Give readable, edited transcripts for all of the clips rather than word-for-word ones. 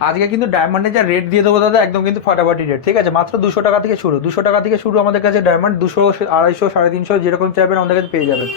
আজকে কিন্তু ডায়মন্ডের যা রেট দিয়ে দেবো দাদা, একদম কিন্তু ফাটাফাটি রেট, ঠিক আছে? মাত্র 200 টাকা থেকে শুরু, 200 টাকা থেকে শুরু আমাদের কাছে ডায়মন্ড। 200, 250, 350 যেরকম চাইবেন আমাদের কাছে পেয়ে যাবেন।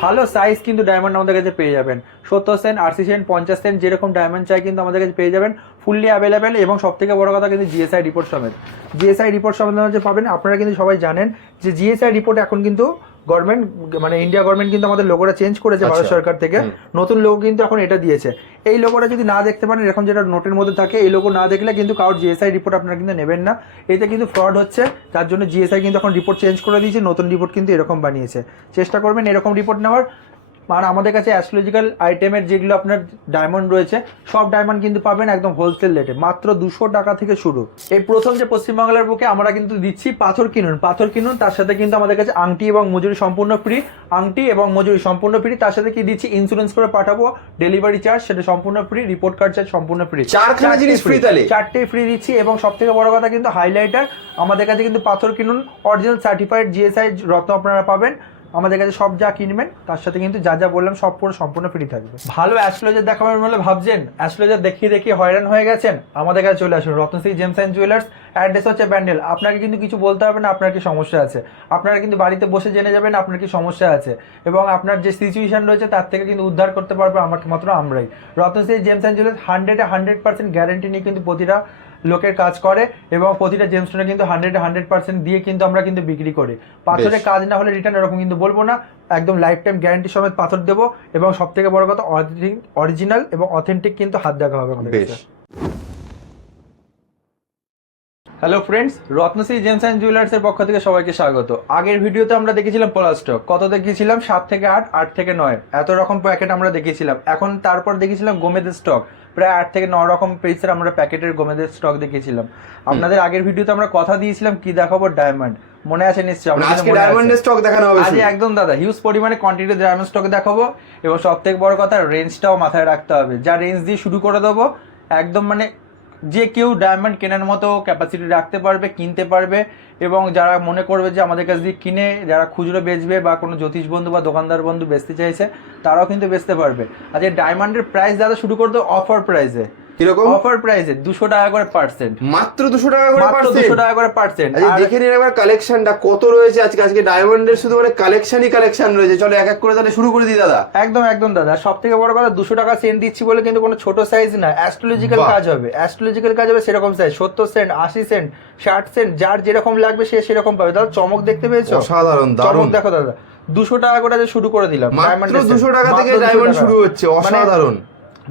ভালো সাইজ কিন্তু ডায়মন্ড আমাদের কাছে পেয়ে যাবেন। 70 সেন্ট, 80 সেন্ট, 50 সেন্ট যেরকম ডায়মন্ড চাই কিন্তু আমাদের কাছে পেয়ে যাবেন, ফুললি অ্যাভেলেবেল। এবং সব থেকে বড় কথা কিন্তু জিএসআই রিপোর্ট সমেত, জিএসআই রিপোর্ট সমেত যে পাবেন। আপনারা কিন্তু সবাই জানেন যে জিএসআই রিপোর্ট এখন কিন্তু গভর্নমেন্ট, মানে ইন্ডিয়া গভর্নমেন্ট কিন্তু আমাদের লোগোটা চেঞ্জ করেছে ভারত সরকার থেকে। নতুন লোগো কিন্তু এখন এটা দিয়েছে। এই লোগোটা যদি না দেখতে পারেন, এরকম যেটা নোটের মধ্যে থাকে, এই লোগো না দেখলে কিন্তু কারোর জিএসআই রিপোর্ট আপনারা কিন্তু নেবেন না। এতে কিন্তু ফ্রড হচ্ছে, তার জন্য জিএসআই কিন্তু এখন রিপোর্ট চেঞ্জ করে দিয়েছে, নতুন রিপোর্ট কিন্তু এরকম বানিয়েছে। চেষ্টা করবেন এরকম রিপোর্ট নেওয়ার। আর আমাদের কাছে অ্যাস্ট্রোলজিক্যাল আইটেমের যেগুলো আপনার ডায়মন্ড রয়েছে, সব ডায়মন্ড কিন্তু পাবেন একদম হোলসেল রেটে, মাত্র 200 টাকা থেকে শুরু। এই প্রথম যে পশ্চিমবাংলার বুকে আমরা কিন্তু দিচ্ছি পাথর কিনুন, পাথর কিনুন। তার সাথে কিন্তু আমাদের কাছে আংটি এবং মজুরি সম্পূর্ণ ফ্রি, আংটি এবং মজুরি সম্পূর্ণ ফ্রি। তার সাথে কি দিচ্ছি, ইন্স্যুরেন্স করে পাঠাবো, ডেলিভারি চার্জ সেটা সম্পূর্ণ ফ্রি, রিপোর্ট কার্ড চার্জ সম্পূর্ণ ফ্রি, চারখানা জিনিস ফ্রি, তাহলে 4টে ফ্রি দিচ্ছি। এবং সব থেকে বড় কথা কিন্তু হাইলাইটার আমাদের কাছে কিন্তু পাথর কিনুন অরিজিনাল সার্টিফাইড জিএসআই রত্ন আপনারা পাবেন আমাদের কাছে। সব যা কিনবেন তার সাথে কিন্তু যা যা বললাম সব পুরো সম্পূর্ণ ফ্রি থাকবে। ভালো অ্যাস্ট্রোলজার দেখাবেন বলে ভাবছেন, অ্যাস্ট্রোলজার দেখিয়ে দেখিয়ে হয়রান হয়ে গেছেন, আমাদের কাছে চলে আসুন। Ratnashree gems and jewellers, address হচ্ছে ব্যান্ডেল। আপনাকে কিন্তু কিছু বলতে হবে না আপনার কি সমস্যা আছে, আপনারা কিন্তু বাড়িতে বসে জেনে যাবেন আপনার কি সমস্যা আছে, এবং আপনার যে সিচুয়েশন রয়েছে তার থেকে কিন্তু উদ্ধার করতে পারবো আমাকে মাত্র আমরাই। Ratnashree gems and jewellers 100% guarantee নিয়ে কিন্তু প্রতিটা লোকের কাজ করে, এবং প্রতিটা জেমস্টোনে কিন্তু 100% দিয়ে কিন্তু আমরা কিন্তু বিক্রি করি। পাথরের কাজ না হলে রিটার্ন এরকম কিন্তু বলবো না, একদম লাইফ টাইম গ্যারান্টি সমেত পাথর দেবো। এবং সব থেকে বড় কথা অরিজিনাল এবং অথেন্টিক কিন্তু হাত দেখা হবে আমাদের কাছে। Hello friends, Ratnashree gems and জুয়েলার্সের পক্ষ থেকে সবাইকে স্বাগত। আগের ভিডিওতে আমরা দেখেছিলাম পলাশ স্টক, কত দেখিয়েছিলাম 7 থেকে 8, 8 থেকে 9 এত রকম প্যাকেট আমরা দেখিয়েছিলাম। এখন তারপর দেখেছিলাম গোমেদের স্টক, প্রায় 8 থেকে 9 রকম পিসের আমরা প্যাকেটের গোমেদের স্টক দেখিয়েছিলাম। আপনাদের আগের ভিডিওতে আমরা কথা দিয়েছিলাম কি দেখাবো, ডায়মন্ড, মনে আছে নিশ্চয়ই? আজকে ডায়মন্ডের স্টক দেখানো হবে। আজ একদম দাদা হিউজ পরিমাণে কোয়ান্টিটি ডায়মন্ড স্টক দেখাবো। এবং সব থেকে বড় কথা রেঞ্জটাও মাথায় রাখতে হবে, যা রেঞ্জ দিয়ে শুরু করে দেবো একদম, মানে যে কেউ ডায়মন্ড কেনার মতো ক্যাপাসিটি রাখতে পারবে, কিনতে পারবে। এবং যারা মনে করবে যে আমাদের কাছ দিয়ে কিনে যারা খুচরো বেচবে বা কোনো জ্যোতিষ বন্ধু বা দোকানদার বন্ধু বেচতে চাইছে, তারাও কিন্তু বেচতে পারবে। আর যে ডায়মন্ডের প্রাইস দাদা শুরু করতে অফার প্রাইসে, কিরকম অফার প্রাইসে 200 টাকা করে পার্সেন্ট, মাত্র 200 টাকা করে মাত্র 200 টাকা করে পার্সেন্ট। আর দেখে নিন এবার কালেকশনটা কত রয়েছে আজকে। আজকে ডায়মন্ডের শুধু মানে কালেকশনই কালেকশন রয়েছে। চলো এক এক করে তাহলে শুরু করে দিই দাদা। একদম একদম দাদা, সব থেকে বড় কথা 200 টাকা সেন্ট দিচ্ছি বলে কিন্তু কোনো ছোট সাইজ না, অ্যাস্ট্রোলজিক্যাল কাজ হবে, অ্যাস্ট্রোলজিক্যাল কাজ হবে সেরকম সাইজ। 70 সেন্ট, 80 সেন্ট, 60 সেন্ট, যার যেরকম লাগবে সে সেরকম পাবে। দাদা চমক দেখতে পেয়েছো? অসাধারণ, চমক দেখো দাদা। 200 টাকা করে শুরু করে দিলাম, মাত্র 200 টাকা থেকে ডায়মন্ড শুরু হচ্ছে, অসাধারণ।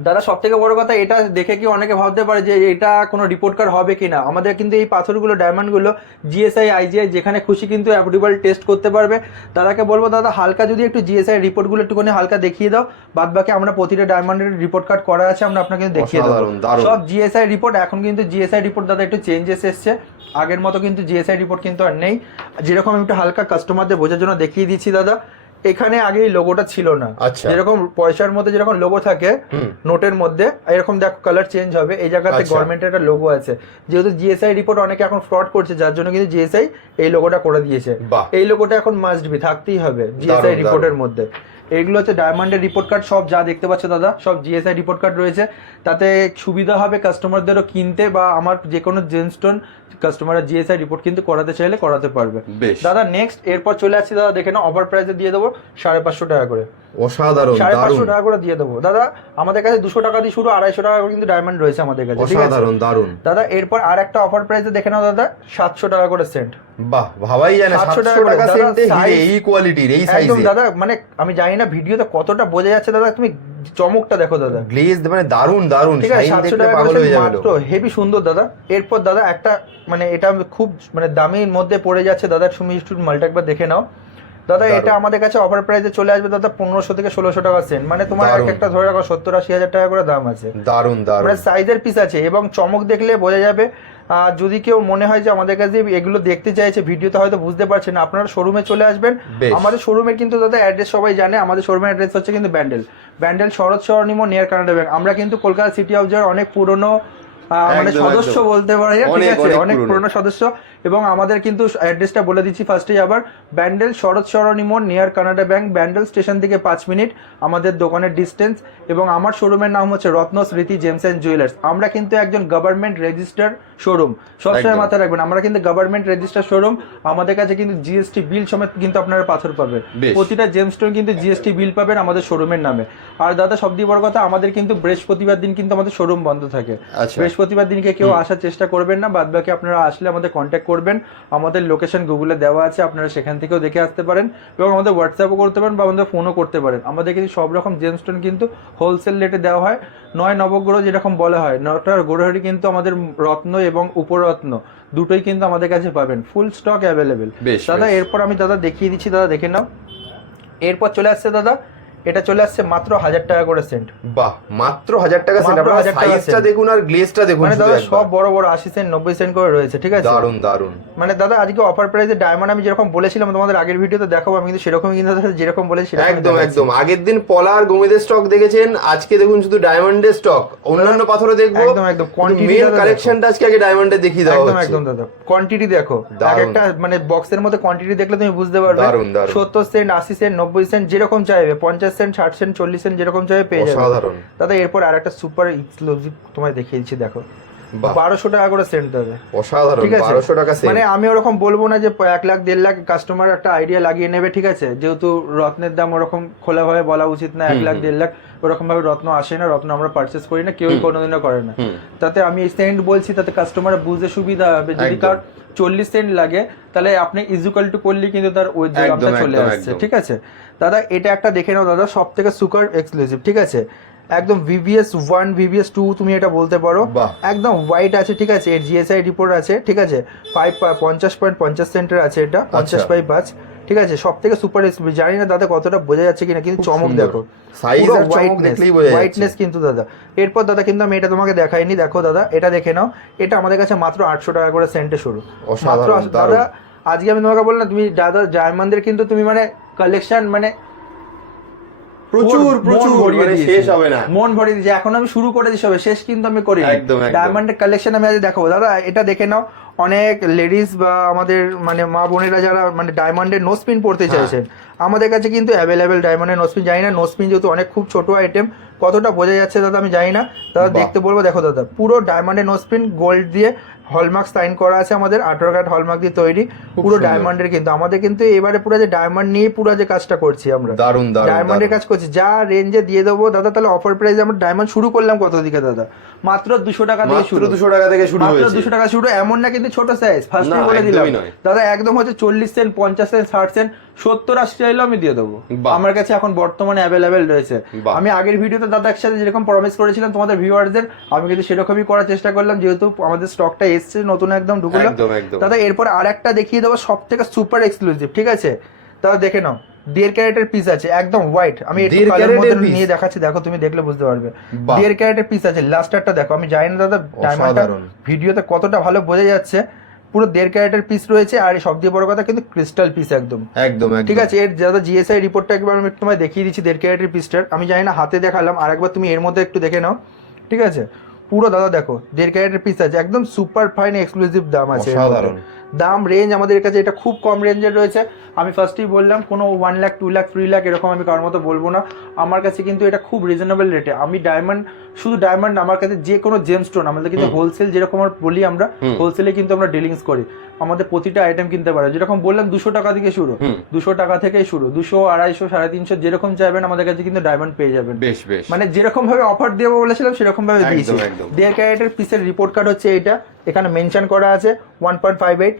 দাদা সব থেকে বড় কথা, এটা দেখে কি অনেকে ভাবতে পারে যে এটা কোনো রিপোর্ট কার্ড হবে কিনা। আমাদের কিন্তু এই পাথরগুলো ডায়মন্ডগুলো জিএসআই, আইজিআই যেখানে খুশি কিন্তু অ্যাপ্রুভাল টেস্ট করতে পারবে। দাদাকে বলবো দাদা হালকা যদি একটু জিএসআই রিপোর্টগুলো একটুখানি হালকা দেখিয়ে দাও, বাদ বাকি আমরা প্রতিটা ডায়মন্ডের রিপোর্ট কার্ড করা আছে, আমরা আপনাকে কিন্তু দেখিয়ে দেবো সব জিএসআই রিপোর্ট। এখন কিন্তু জিএসআই রিপোর্ট দাদা একটু চেঞ্জেস এসছে, আগের মতো কিন্তু জিএসআই রিপোর্ট কিন্তু আর নেই। যেরকম একটু হালকা কাস্টমারদের বোঝার জন্য দেখিয়ে দিচ্ছি দাদা, এখানে আগে এই লোগোটা ছিল না। যেরকম পয়সার মধ্যে যেরকম লোগো থাকে নোটের মধ্যে, এরকম দেখো কালার চেঞ্জ হবে। এই জায়গাতে গভর্নমেন্টের একটা লোগো আছে, যেহেতু জিএসআই রিপোর্ট অনেকে এখন ফ্রড করছে, যার জন্য কিন্তু জিএসআই এই লোগোটা করে দিয়েছে। এই লোগোটা এখন মাস্ট বি থাকতেই হবে জিএসআই রিপোর্টের মধ্যে। এইগুলো হচ্ছে ডায়মন্ডের রিপোর্ট কার্ড, সব যা দেখতে পাচ্ছ দাদা সব জিএসআই রিপোর্ট কার্ড রয়েছে। তাতে সুবিধা হবে কাস্টমারদেরও কিনতে, বা আমার যে কোনো জেমস্টোন কাস্টমাররা জিএসআই রিপোর্ট কিন্তু করাতে চাইলে করাতে পারবে। দাদা নেক্সট এরপর চলে আসছি দাদা, দেখে নাও অফার প্রাইসে দিয়ে দেবো 550 টাকা করে। অসাধারণ, 550 টাকা করে দিয়ে দেবো দাদা। আমাদের কাছে 200 টাকা দিয়ে শুরু, 250 টাকা করে কিন্তু ডায়মন্ড রয়েছে আমাদের কাছে। অসাধারণ, দারুণ দাদা। এরপর আর একটা অফার প্রাইসে দেখে নাও দাদা, 700 টাকা করে সেন্ট। বাহ, ভাবাই যায় না 700 টাকা সেন্টে এই কোয়ালিটির এই সাইজে। একদম দাদা, মানে আমি জানি না ভিডিওতে কতটা বোঝা যাচ্ছে দাদা, তুমি চমকটা দেখো দাদা, গ্লেজ মানে দারুণ দারুণ, ঠিক আছে? 700 টাকা পাগল হয়ে যাবে, মাত্র হেভি সুন্দর দাদা। এরপর দাদা একটা মানে এটা খুব মানে দামির মধ্যে পড়ে যাচ্ছে দাদা, তুমি একটু মালটা একবার দেখে নাও দাদা। এটা আমাদের কাছে অফার প্রাইসে চলে আসবে দাদা 1500 থেকে 1600 টাকা সেন্ট, মানে তোমার একটা ধরে রাখো 70-80 হাজার টাকা করে দাম আছে। দারুণ দারুণ, মানে সাইজের পিস আছে, এবং চমক দেখলে বোঝা যাবে। যদি কেউ মনে হয় যে আমাদের কাছে এগুলো দেখতে চাইছে, ভিডিওতে হয়তো বুঝতে পারছেন না, আপনারা শোরুমে চলে আসবেন। আমাদের শোরুমের কিন্তু দাদা অ্যাড্রেস সবাই জানে, আমাদের শোরুমের অ্যাড্রেস হচ্ছে কিন্তু ব্যান্ডেল শরৎ সরণিম নিয়ার কানাডা ব্যাংক। আমরা কিন্তু কলকাতা সিটি অফ জয়ের অনেক পুরনো মানে একদম, সদস্য একদম। বলতে পারে, ঠিক অনেক, আছে, অনেক অনেক পুরনো। পুরনো সদস্য। এবং আমাদের কিন্তু অ্যাড্রেসটা বলে দিচ্ছি ফার্স্টেই আবার, ব্যান্ডেল শরৎ সরণি মোড় near Canada bank, Bandel station থেকে 5 মিনিট আমাদের দোকানের ডিস্টেন্স। এবং আমার শোরুমের নাম হচ্ছে রত্ন স্মৃতি জেমস অ্যান্ড জুয়েলার্স। আমরা কিন্তু একজন গভর্নমেন্ট রেজিস্টার শোরুম, সবসময় একদম। মাথায় রাখবেন, আমরা কিন্তু গভর্নমেন্ট রেজিস্টার শোরুম। আমাদের কাছে কিন্তু জিএসটি বিল সমেত কিন্তু আপনারা পাথর পাবেন, বেশ। প্রতিটা জেমস্টোন কিন্তু জিএসটি বিল পাবেন আমাদের শোরুমের নামে। আর দাদা সবথেকে বড় কথা, আমাদের কিন্তু বৃহস্পতিবার দিন কিন্তু আমাদের শোরুম বন্ধ থাকে। আচ্ছা। বৃহস্পতিবার দিনকে কেউ আসার চেষ্টা করবেন না, বাদ বাকি আপনারা আসলে আমাদের কন্ট্যাক্ট করবেন। আমাদের লোকেশন গুগলে দেওয়া আছে, আপনারা সেখান থেকেও দেখে আসতে পারেন, এবং আমাদের হোয়াটসঅ্যাপও করতে পারেন বা আমাদের ফোনও করতে পারেন। আমাদের কিন্তু সব রকম জেমস্টোন কিন্তু হোলসেল রেটে দেওয়া হয়। 9 নবগ্রহ যেরকম বলা হয়, 9টা গ্রহেরই কিন্তু আমাদের রত্ন এবং উপরত্ন দুটোই কিন্তু আমাদের কাছে পাবেন, ফুল স্টক অ্যাভেলেবেল। বেশ, দাদা বেশ। এরপর আমি দাদা দেখিয়ে দিচ্ছি, দাদা দেখে নাও। এরপর চলে আসছে দাদা, এটা চলে আসছে মাত্র 1000 টাকা করে সেন্ট। বাহ, মাত্র 1000 টাকা সেন্ট। মাত্র আপনারা 1000 টাকা সাইজটা সেন্ট। দেখুন আর গ্লেজটা দেখুন, মানে শুধু দাদা একবার। সব বড় বড় 80 সেন্ট 90 সেন্ট করে রয়েছে, ঠিক আছে। দারুন দারুন। মানে দাদা আজকে অফার প্রাইসে ডায়মন্ড আমি যেরকম বলেছিলাম তোমাদের আগের ভিডিওতে দেখাবো, আমি কিন্তু সেরকমই কিন্তু দাদা যেরকম বলেছি সেরকমই একদম দেখাচ্ছি। একদম। আগের দিন পলা আর গমিদের স্টক দেখেছেন, আজকে দেখুন শুধু ডায়মন্ডের স্টক। অন্যান্য পাথরও দেখবো, একদম, একদম। Quantity মেন টা দেখো। কালেকশনটা আজকে আগে ডায়মন্ডে দেখিয়ে দেওয়া একদম হচ্ছে। একদম দাদা, কোয়ান্টিটি দেখো, দারুণ। এক একটা মানে বক্সের মধ্যে কোয়ান্টিটি দেখলে তুমি বুঝতে পারবে। দারুণ, দারুণ। 70 সেন্ট 80 সেন্ট 90 সেন্ট যেরকম চাইবে, 50 সেন্ট 60 সেন্ট 40 সেন্ট যেরকম চাইবে পেয়ে যাবে অসাধারণ। দাদা। এরপর আরেকটা সুপার এক্সক্লুসিভ তোমায় দেখিয়ে দিচ্ছি, দেখো বাহ, 1200 টাকা করে সেন্ট দাদা। অসাধারণ। ঠিক আছে, 1200 টাকা সেন্ট। মানে আমি ওরকম বলবো না যে 1 লাখ 1.5 লাখ কাস্টমার একটা আইডিয়া লাগিয়ে নেবে, ঠিক আছে, যেহেতু রত্নের দাম ওরকম খোলাভাবে বলা উচিত না। 1 লাখ 1.5 লাখ ওরকম ভাবে রত্ন আসে না, রত্ন আমরা পারচেস করি না, কেউই কোনোদিনও করে না। তাতে আমি এই সেন্ট বলছি, তাতে কাস্টমার বুঝতে সুবিধা হবে। যদি একদম। কার 40 সেন্ট লাগে, তাহলে আপনি ইজুকাল টু করলে কিন্তু তার ওই দামটা একদম, চলে একদম, আসছে, একদম। ঠিক আছে। দাদা এটা একটা দেখে নাও দাদা, সব থেকে সুপার এক্সক্লুসিভ, ঠিক আছে, একদম VVS 1 VVS 2 তুমি এটা বলতে পারো। বাহ। একদম হোয়াইট আছে, ঠিক আছে, এর GSI রিপোর্ট আছে, ঠিক আছে, 50.50 সেন্টের আছে এটা, 50/5, ঠিক আছে, সব থেকে সুপার এক্সক্লুসিভ। জানি না দাদা কতটা বোঝা যাচ্ছে কিনা, কিন্তু খুব চমক সুন্দর। দেখো, সাইজ আর চমক দেখলেই বোঝা যাচ্ছে। হোয়াইটনেস কিন্তু দাদা। এরপর দাদা কিন্তু আমি এটা তোমাকে দেখাইনি, দেখো দাদা এটা দেখে নাও। এটা আমাদের কাছে মাত্র 800 টাকা করে সেন্টে শুরু, মাত্র অসাধারণ, দারুণ। দাদা। আজকে আমি তোমাকে বললাম, তুমি দাদা ডায়মন্ডের কিন্তু তুমি মানে কালেকশন মানে প্রচুর মন প্রচুর, ভরিয়ে মানে দিয়েছি। শেষ হবে না। মন ভরিয়ে দিয়েছি, এখন আমি শুরু করে দিয়েছি, হবে শেষ কিন্তু আমি করি। একদম, একদম। ডায়মন্ডের কালেকশন আমি আজ দেখাবো দাদা, এটা দেখে নাও। অনেক লেডিস বা আমাদের মানে মা বোনেরা যারা মানে ডায়মন্ডের নোসপিন পড়তে চাইছেন, আমাদের কাছে কিন্তু অ্যাভেলেবেল ডায়মন্ডের নোসপিন। জানি না নোসপিন যেহেতু অনেক খুব ছোট আইটেম, কতটা বোঝা যাচ্ছে দাদা আমি জানি না, দাদা বাহ। দেখতে বলবো। দেখো দাদা, পুরো ডায়মন্ডের নোসপিন গোল্ড দিয়ে হলমার্ক সাইন করা আছে, আমাদের 18 ক্যারেট হলমার্ক দিয়ে তৈরি, পুরো সুন্দর। ডায়মন্ডের। কিন্তু আমাদের কিন্তু এবারে পুরো যে ডায়মন্ড নিয়ে পুরো যে কাজটা করছি আমরা, দারুণ দারুণ। ডায়মন্ডের কাজ করছি, যা রেঞ্জে দিয়ে দেবো দাদা। তাহলে অফার প্রাইসে আমরা ডায়মন্ড শুরু করলাম কত দিকে দাদা, মাত্র 200 টাকা থেকে মাত্র শুরু। 200 টাকা থেকে শুরু মাত্র হয়েছে। 200 টাকা শুরু, এমন না কিন্তু ছোট সাইজ, ফার্স্ট না, বলে দিলাম একদমই নয়। দাদা, একদম হচ্ছে 40 সেন্ট 50 সেন্ট 60 সেন্ট 70 80 চাইলেও আমি দিয়ে দেবো। বাহ। আমার কাছে এখন বর্তমানে অ্যাভেলেবেল রয়েছে। বাহ। আমি আগের ভিডিওতে দাদা একসাথে যেরকম প্রমিস করেছিলাম তোমাদের ভিউয়ারদের, আমি কিন্তু সেরকমই করার চেষ্টা করলাম, যেহেতু আমাদের স্টকটা এসছে নতুন একদম ঢুকলো একদম, একদম। দাদা। এরপর আরেকটা দেখিয়ে দেবো, সব থেকে সুপার এক্সক্লুসিভ, ঠিক আছে দাদা, দেখে নাও। 1.5 ক্যারেটের পিস আছে, একদম হোয়াইট। আমি একটু 1.5 কালার মধ্যে ক্যারেটের piece? নিয়ে দেখাচ্ছি, দেখো তুমি দেখলে বুঝতে পারবে। বাহ। 1.5 ক্যারেটের পিস আছে, লাস্টারটা দেখো। আমি জানি না দাদা ডায়মন্ডটা অসাধারণ। ভিডিওতে কতটা ভালো বোঝা যাচ্ছে, পুরো 1.5 ক্যারেটের পিস রয়েছে। আর সব দিয়ে বড় কথা কিন্তু ক্রিস্টাল পিস একদম, একদম একদম। ঠিক আছে। এর দাদা GSI রিপোর্টটা একবার আমি তোমায় দেখিয়ে দিচ্ছি 1.5 ক্যারেটের পিসটার। আমি জানি না হাতে দেখালাম, আর একবার তুমি এর মধ্যে একটু দেখে নাও, ঠিক আছে। পুরো দাদা দেখো 1.5 ক্যারেটের পিস আছে, একদম সুপার ফাইন এক্সক্লুসিভ দাম আছে এর মধ্যে। অসাধারণ। দাম রেঞ্জ আমাদের কাছে এটা খুব কম রেঞ্জের রয়েছে। আমি ফার্স্টেই বললাম, কোনো 1 লাখ 2 লাখ 3 লাখ এরকম আমি কারোর মতো বলবো না। আমার কাছে কিন্তু এটা খুব রিজনেবল রেটে। আমি ডায়মন্ড, শুধু ডায়মন্ড, আমার কাছে যে কোনো জেমস্টোন, আমাদের কিন্তু হোলসেল যেরকম বলি আমরা, হোলসেলে কিন্তু আমরা ডিলিংস করি। আমাদের প্রতিটা আইটেম কিনতে পারে, যেরকম বললাম 200 টাকা থেকে শুরু, 200 টাকা থেকেই শুরু, 200 250 350 যেরকম চাইবেন আমাদের কাছে কিন্তু ডায়মন্ড পেয়ে যাবেন। বেশ বেশ। মানে যেরকম ভাবে অফার দেবো বলেছিলাম সেরকম ভাবে একদম, দিয়েছি। একদম। 1.5 ক্যারেটের পিসের রিপোর্ট কার্ড হচ্ছে এটা, এখানে মেনশন করা আছে 1.58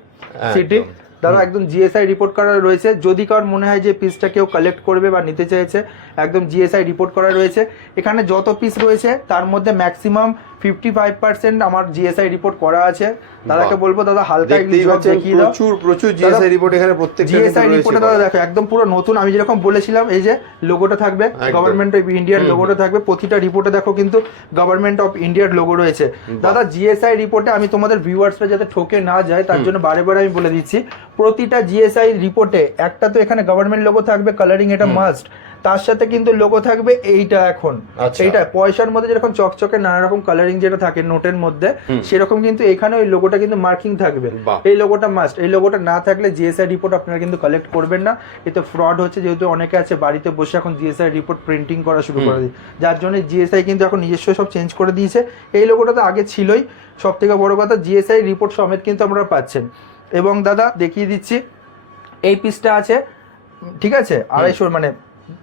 সিটি দাদা, একদম GSI রিপোর্ট করা রয়েছে। যদি কারোর মনে হয় যে পিসটা কেউ কালেক্ট করবে বা নিতে চাইছে, একদম GSI রিপোর্ট করা রয়েছে। এখানে যত পিস রয়েছে তার মধ্যে ম্যাক্সিমাম 55% আমার GSI রিপোর্ট করা আছে। দাদাকে বলবো দাদা হালকা দেখতেই পাচ্ছেন দেখিয়ে দাও। প্রচুর প্রচুর GSI রিপোর্ট এখানে প্রত্যেকটা GSI রিপোর্টে দাদা দেখো একদম পুরো নতুন। আমি যেরকম বলেছিলাম, এই যে লোগোটা থাকবে, গভর্নমেন্ট অফ ইন্ডিয়ার লোগোটা থাকবে প্রতিটা রিপোর্টে, দেখো কিন্তু গভর্নমেন্ট অফ ইন্ডিয়ার লোগো রয়েছে দাদা। GSI রিপোর্টে আমি তোমাদের ভিউয়ার্সরা যাতে ঠকে না যায় তার জন্য বারে বারে আমি বলে দিচ্ছি, প্রতিটা GSI রিপোর্টে একটা তো এখানে গভর্নমেন্ট লোগো থাকবে, কালারিং এটা মাস্ট। তার সাথে কিন্তু লোগো থাকবে এইটা এখন আচ্ছা। এইটা পয়সার মধ্যে যেরকম চকচকে নানা রকম কালারিং যেটা থাকে নোটের মধ্যে সেরকম কিন্তু এখানে ওই লোগোটা কিন্তু মার্কিং থাকবে। বাহ। এই লোগোটা মাস্ট, এই লোগোটা না থাকলে জিএসআই রিপোর্ট আপনারা কিন্তু কালেক্ট করবেন না। এতে ফ্রড হচ্ছে, যেহেতু অনেকে আছে বাড়িতে বসে এখন জিএসআই রিপোর্ট প্রিন্টিং করা শুরু করে দিই, যার জন্য জিএসআই কিন্তু এখন নিজস্ব সব চেঞ্জ করে দিয়েছে। এই লোগোটা তো আগে ছিলই, সব থেকে বড় কথা জিএসআই রিপোর্ট সমেত কিন্তু আপনারা পাচ্ছেন। এবং দাদা দেখিয়ে দিচ্ছি, এই পিসটা আছে ঠিক আছে 250 মানে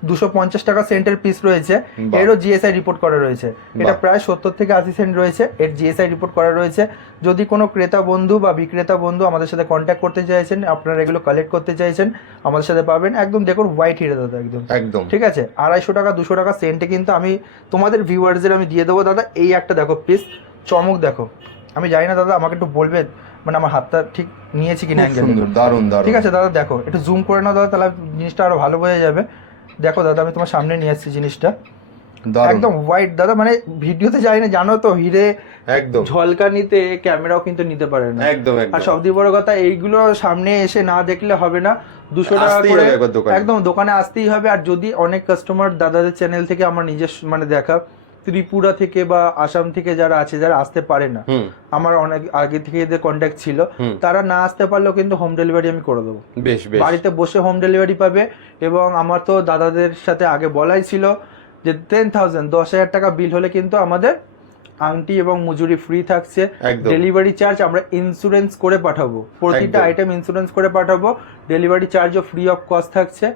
250 টাকা সেন্টের পিস রয়েছে, বাহ। এরও জিএসআই রিপোর্ট করা রয়েছে। এটা বাহ। প্রায় 70 থেকে 80 সেন্ট রয়েছে, এর জিএসআই রিপোর্ট করা রয়েছে। যদি কোনো ক্রেতা বন্ধু বা বিক্রেতা বন্ধু আমাদের সাথে কন্ট্যাক্ট করতে চাইছেন, আপনারা এগুলো কালেক্ট করতে চাইছেন, আমাদের সাথে পাবেন। একদম দেখুন হোয়াইট হিরে দাদা, একদম একদম ঠিক আছে। 250 টাকা 200 টাকা সেন্টে কিন্তু আমি তোমাদের ভিউয়ার্সদের আমি দিয়ে দেবো দাদা। এই একটা দেখো পিস, চমক দেখো, আমি জানি না দাদা আমাকে একটু বলবে মানে আমার হাতটা ঠিক নিয়েছি কিনা খুব অ্যাঙ্গেল, সুন্দর, দারুণ দারুণ। ঠিক আছে দাদা দেখো, একটু জুম করে নাও দাদা, তাহলে জিনিসটা আরো ভালো বোঝা যাবে। দেখো দাদা আমি তোমার সামনে নিয়ে আসছি জিনিসটা, দারুণ একদম হোয়াইট দাদা, মানে ভিডিওতে যাই না, জানো তো হিরে একদম ঝলকানিতে ক্যামেরাও কিন্তু নিতে পারে না। একদম আর একদম সবথেকে বড় কথা, এইগুলো সামনে এসে না দেখলে হবে না, 200 টাকা আসতেই করে হবে একবার দোকানে। একদম দোকানে আসতেই হবে। আর যদি অনেক কাস্টমার দাদাদের চ্যানেল থেকে আমার নিজস্ব মানে দেখা ত্রিপুরা থেকে বা আসাম থেকে যারা আছে, যারা আসতে পারে না, আমার অনেক আগে থেকে এদের কন্ট্যাক্ট ছিল, তারা না আসতে পারলেও কিন্তু হোম ডেলিভারি আমি করে দেবো। বেশ বেশ বাড়িতে বসে হোম ডেলিভারি পাবে। এবং আমার তো দাদাদের সাথে আগে বলাই ছিল যে 10,000 টাকা বিল হলে কিন্তু আমাদের আংটি এবং মজুরি ফ্রি থাকছে। একদম। ডেলিভারি চার্জ আমরা ইন্স্যুরেন্স করে পাঠাবো, প্রতিটা একদম। আইটেম ইন্স্যুরেন্স করে পাঠাবো। ডেলিভারি চার্জও ফ্রি অফ কস্ট থাকছে।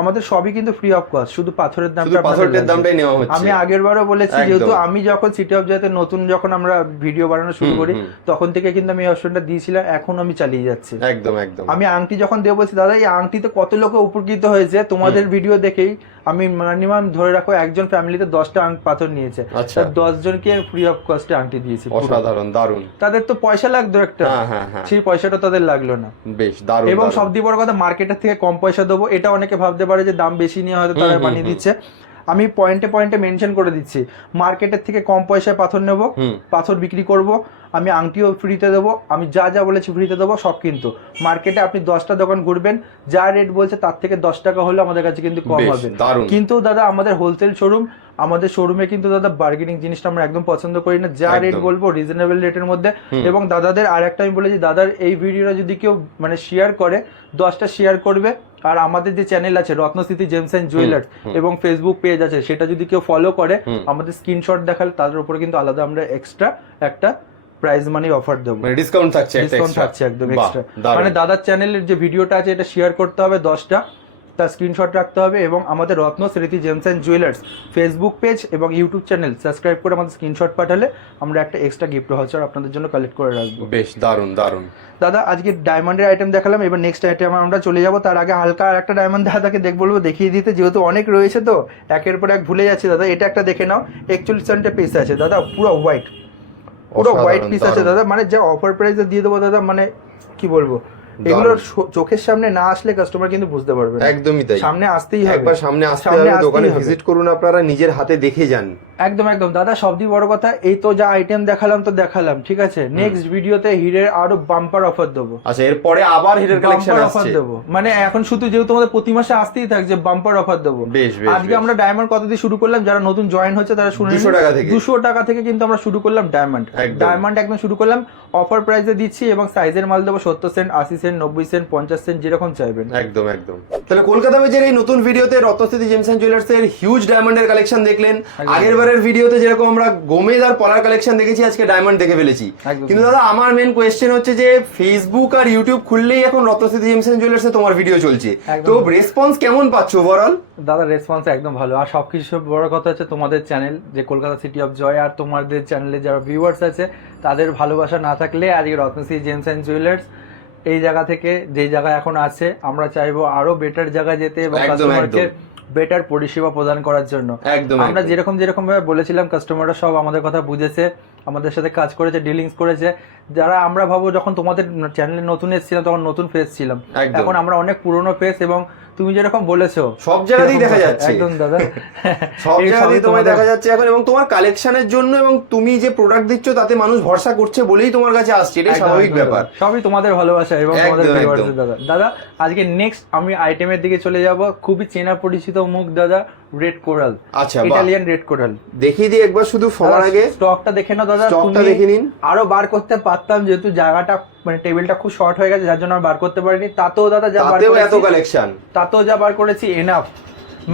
আমাদের সবই কিন্তু ফ্রি অফ কস্ট, শুধু পাথরের দামটা শুধু আপনাদের পাথরের লাগবে। দামটাই নেওয়া হচ্ছে। আমি আগের বারও বলেছি, একদম। যেহেতু আমি যখন সিটি অফ জয়তে নতুন যখন আমরা ভিডিও বানানো শুরু করি, তখন থেকে কিন্তু আমি এই অপশনটা দিয়েছিলাম, এখন আমি চালিয়ে যাচ্ছি। একদম একদম আমি আংটি যখন দেবো বলছি দাদা এই আংটিতে কত লোক উপকৃত হয়েছে তোমাদের ভিডিও দেখেই। আমি মিনিমাম ধরে রাখো একজন ফ্যামিলিতে 10টা পাথর নিয়েছে, আচ্ছা। 10 জনকে ফ্রি অফ কস্টে আংটি দিয়েছি পুরো। অসাধারণ, দারুণ। তাদের তো পয়সা লাগতো একটা, হ্যাঁ হ্যাঁ হ্যাঁ, সেই পয়সাটা তাদের লাগলো না। বেশ দারুণ। এবং দারুণ। সবথেকে বড় কথা, মার্কেটের থেকে কম পয়সা দেবো, এটা অনেকে ভাবতে পারে যে দাম বেশি নিয়ে হয়তো তারা বানিয়ে দিচ্ছে। আমি পয়েন্টে পয়েন্টে মেনশন করে দিচ্ছি, মার্কেটের থেকে কম পয়সায় পাথর নেব, পাথর বিক্রি করব, আমি আংটিও ফ্রিতে দেবো, আমি যা যা বলেছি ফ্রিতে দেবো সব। কিন্তু মার্কেটে আপনি 10টা দোকান ঘুরবেন, যা রেট বলছে তার থেকে 10 টাকা হলে আমাদের কাছে কিন্তু কম বেশ, হবে। দারুণ। কিন্তু দাদা আমাদের হোলসেল শোরুম, আমাদের শোরুমে কিন্তু দাদা বার্গেনিং জিনিসটা আমরা একদম পছন্দ করি না। যা রেট একদম। বলবো রিজনেবল রেটের মধ্যে। এবং দাদাদের আর একটা আমি বলেছি, দাদার এই ভিডিওটা যদি কেউ মানে শেয়ার করে, 10টা শেয়ার করবে, আর আমাদের যে চ্যানেল আছে রত্নস্থিতি জেমস এন্ড জুয়েলার্স এবং ফেসবুক পেজ আছে, সেটা যদি কেউ ফলো করে, আমাদের স্ক্রিনশট দেখালে তাদের উপরে কিন্তু আলাদা আমরা এক্সট্রা একটা প্রাইজ মানি অফার দেবো, মানে ডিসকাউন্ট থাকছে, একটা ডিসকাউন্ট extra। থাকছে একদম বাহ, এক্সট্রা। দারুণ। মানে দাদার চ্যানেলের যে ভিডিওটা আছে এটা শেয়ার করতে হবে 10টা, তার স্ক্রিনশট রাখতে হবে, এবং আমাদের Ratnasmriti gems and jewellers Facebook page এবং ইউটিউব চ্যানেল সাবস্ক্রাইব করে আমাদের স্ক্রিনশট পাঠালে আমরা একটা এক্সট্রা গিফট ভাউচার আপনাদের জন্য কালেক্ট করে রাখবো। বেশ দারুণ দারুণ। দাদা আজকে ডায়মন্ডের আইটেম দেখালাম, এবার নেক্সট আইটেম আমরা চলে যাব। তার আগে হালকা আর একটা ডায়মন্ড দাদাকে বলবো দেখিয়ে দিতে, যেহেতু অনেক রয়েছে তো একের পর এক ভুলে যাচ্ছি। দাদা এটা একটা দেখে নাও, 41 সেন্টের পিস আছে দাদা, পুরো হোয়াইট, পুরো হোয়াইট পিস আছে দাদা। মানে যা অফার প্রাইসে দিয়ে দেবো দাদা, মানে কি বলবো, এগুলো চোখের সামনে না আসলে কাস্টমার কিন্তু বুঝতে পারবে না। একদমই তাই, সামনে আসতেই হবে, একবার সামনে আসতে সামনে হবে, দোকানে আসতেই হবে। ভিজিট করুন, আপনারা নিজের হাতে দেখে যান। একদম একদম দাদা, সবথেকে বড় কথা, এই তো যা আইটেম দেখালাম তো দেখালাম, ঠিক আছে, নেক্সট ভিডিওতে হিরের আরো বাম্পার অফার দেবো। আচ্ছা, এরপরে আবার হিরের কালেকশন বাম্পার অফার আসছে। দেবো, মানে এখন শুধু যেহেতু আমাদের প্রতি মাসে আসতেই থাকছে, বাম্পার অফার দেবো। বেশ বেশ। আজকে আমরা ডায়মন্ড কত দিয়ে শুরু করলাম, যারা নতুন জয়েন হচ্ছে তারা শুনে 200 টাকা থেকে। 200 টাকা থেকে কিন্তু আমরা শুরু করলাম ডায়মন্ড। একদম। ডায়মন্ড একদম শুরু করলাম অফার প্রাইসে দিচ্ছি, এবং সাইজের মাল দেবো 70 সেন্ট, 80 সেন্ট, 90 সেন্ট, 50 সেন্ট, যেরকম চাইবেন। একদম একদম। তাহলে কলকাতা বেজের এই নতুন ভিডিওতে রত্নস্থিতি জেমস এন্ড জুয়েলার্স এর হিউজ ডায়মন্ডের কালেকশন দেখলেন। আগের বারের ভিডিওতে যেরকম আমরা গোমেজ আর পলার কালেকশন দেখেছি, আজকে ডায়মন্ড দেখে ফেলেছি। একদম। কিন্তু দাদা আমার মেন কোয়েশ্চেন হচ্ছে যে ফেসবুক আর ইউটিউব খুললেই এখন রত্নস্থিতি জেমস এন্ড জুয়েলার্স এ তোমার ভিডিও চলছে, একদম। তো রেসপন্স কেমন পাচ্ছ ওভারঅল? দাদা রেসপন্স একদম ভালো, আর সবকিছু বড় কথা হচ্ছে তোমাদের চ্যানেল যে কলকাতা সিটি অফ জয়, আর তোমাদের চ্যানেলে যারা ভিউয়ার্স আছে তাদের ভালোবাসা না থাকলে আজকে রত্নশ্রী জেমস এন্ড জুয়েলার্স এই জায়গা থেকে যে জায়গায় এখন আছে, আমরা চাইবো আরো বেটার জায়গায় যেতে এবং একদম, কাস্টমারকে একদম। বেটার পরিষেবা প্রদান করার জন্য। একদম আমরা একদম। যেরকম ভাবে বলেছিলাম, কাস্টমাররা সব আমাদের কথা বুঝেছে, আমাদের সাথে কাজ করেছে, ডিলিংস করেছে। যারা আমরা ভাবো যখন তোমাদের চ্যানেলে নতুন এসেছিলাম তখন নতুন ফেস ছিলাম, একদম। এখন আমরা অনেক পুরনো ফেস, এবং তুমি যেরকম বলেছো সব জায়গাতেই দেখা যাচ্ছে একদম দাদা সব এই জায়গাতেই সবই তোমায় দেখা যাচ্ছে এখন, এবং তোমার কালেকশনের জন্য এবং তুমি যে প্রোডাক্ট দিচ্ছ তাতে মানুষ ভরসা করছে বলেই তোমার কাছে আসছে, এটাই একদম, স্বাভাবিক একদম ব্যাপার। দাদা। সবই তোমাদের ভালোবাসা এবং তোমাদের একদম, viewers একদম। এর দাদা। দাদা আজকে নেক্সট আমি আইটেমের দিকে চলে যাব, খুবই চেনা পরিচিত মুখ দাদা, রেড কোরাল। আচ্ছা, বাহ। Italian red coral. দেখিয়ে দিই একবার শুধু সবার আগে, স্টকটা দেখে নাও দাদা। স্টকটা তুমি দেখে নিন। আরো বার করতে পারতাম, যেহেতু জায়গাটা মানে টেবিলটা খুব শর্ট হয়ে গেছে, যার জন্য আর বার করতে পারিনি। তাতেও দাদা যা বার তাতেও এত করেছি, কালেকশন, তাতেও যা বার করেছি এনাফ।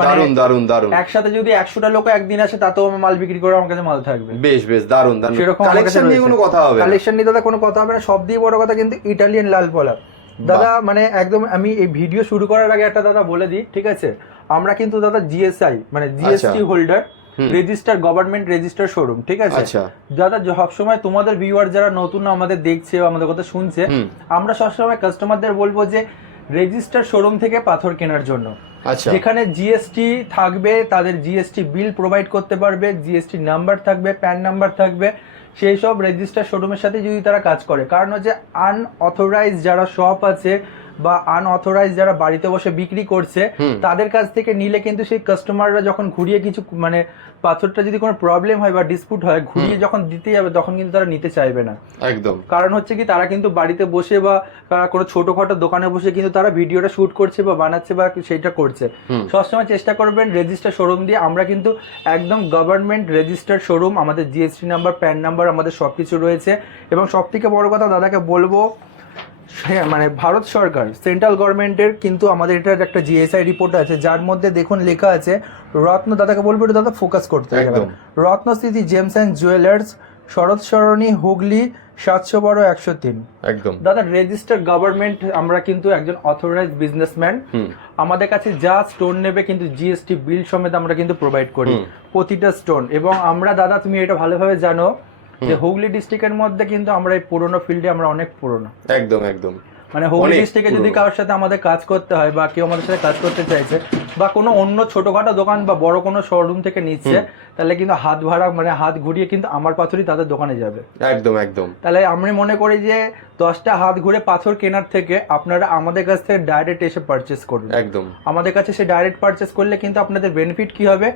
দারুন দারুন দারুন। একসাথে যদি 100টা লোক একদিন আসে, তাতেও আমার মাল বিক্রি করে আমার কাছে মাল থাকবে। বেশ বেশ দারুন দারুন। সেরকম কালেকশন নিয়ে কোনো কথা হবে না। কালেকশন নিয়ে দাদা কোনো কথা হবে না। সব দিয়ে বড় কথা কিন্তু ইটালিয়ান লাল পলা দাদা, মানে একদম আমি এই ভিডিও শুরু করার আগে একটা দাদা বলে দিই, ঠিক আছে? আমরা কিন্তু দাদা জিএসআই মানে GST holder, register, government register showroom, ঠিক আছে দাদা? সবসময় তোমাদের ভিউয়ার যারা নতুন আমাদের দেখছে বা আমাদের কথা শুনছে, আমরা সবসময় কাস্টমারদের বলবো যে রেজিস্টার শোরুম থেকে পাথর কেনার জন্য, যেখানে জিএসটি থাকবে, তাদের জিএসটি বিল প্রোভাইড করতে পারবে, জিএসটি নাম্বার থাকবে, প্যান নাম্বার থাকবে, সেই সব রেজিস্টার শোরুমের সাথে যদি তারা কাজ করে। কারণ হচ্ছে আনঅথরাইজ যারা শপ আছে বা আনঅথরাইজ যারা বাড়িতে বসে বিক্রি করছে, তাদের কাছ থেকে নিলে কিন্তু সেই কাস্টমাররা যখন ঘুরিয়ে কিছু মানে পাথরটা যদি কোনো প্রবলেম হয় বা ডিসপুট হয়, ঘুরিয়ে যখন দিতে যাবে তখন কিন্তু তারা নিতে চাইবে না। একদম। কারণ হচ্ছে কি, তারা কিন্তু বাড়িতে বসে বা কোনো ছোটখাটো দোকানে বসে কিন্তু তারা ভিডিওটা শুট করছে বা বানাচ্ছে বা সেইটা করছে। সবসময় চেষ্টা করবেন রেজিস্টার শোরুম দিয়ে। আমরা কিন্তু একদম গভর্নমেন্ট রেজিস্টার শোরুম, আমাদের জিএসটি নাম্বার, প্যান নাম্বার, আমাদের সবকিছু রয়েছে। এবং সব থেকে বড় কথা দাদাকে বলবো, হ্যাঁ মানে ভারত সরকার, সেন্ট্রাল গভর্নমেন্টের কিন্তু আমাদের এটার একটা জিএসআই রিপোর্ট আছে, যার মধ্যে দেখুন লেখা আছে রত্ন, দাদাকে বলবো এটা দাদা ফোকাস করতে হবে, রত্নস্থিতি জেমস অ্যান্ড জুয়েলার্স, শরৎ সরণি, হুগলি, 712-103। একদম দাদা রেজিস্টার গভর্নমেন্ট, আমরা কিন্তু একজন অথরাইজড বিজনেসম্যান। আমাদের কাছে যা স্টোন নেবে কিন্তু জিএসটি বিল সমেত আমরা কিন্তু প্রোভাইড করি প্রতিটা স্টোন। এবং আমরা দাদা, তুমি এটা ভালোভাবে জানো যে হুগলি ডিস্ট্রিক্টের মধ্যে কিন্তু আমরা এই পুরোনো ফিল্ডে আমরা অনেক পুরোনো, একদম একদম। মানে হুগলি ডিস্ট্রিক্টে যদি কারোর সাথে আমাদের কাজ করতে হয় বা কেউ আমাদের সাথে কাজ করতে চাইছে বা কোনো অন্য ছোটখাটো দোকান বা বড় কোনো শোরুম থেকে নিচ্ছে, তাহলে কিন্তু হাত ভাড়া মানে হাত ঘুরিয়ে কিন্তু আমার পাথরই তাদের দোকানে যাবে। একদম একদম। তাহলে আমি মনে করি যে 10টা হাত ঘুরে পাথর কেনার থেকে আপনারা আমাদের কাছ থেকে ডাইরেক্ট এসে পারচেস করুন। একদম। আমাদের কাছে সে ডাইরেক্ট পারচেস করলে কিন্তু আপনাদের বেনিফিট কি হবে,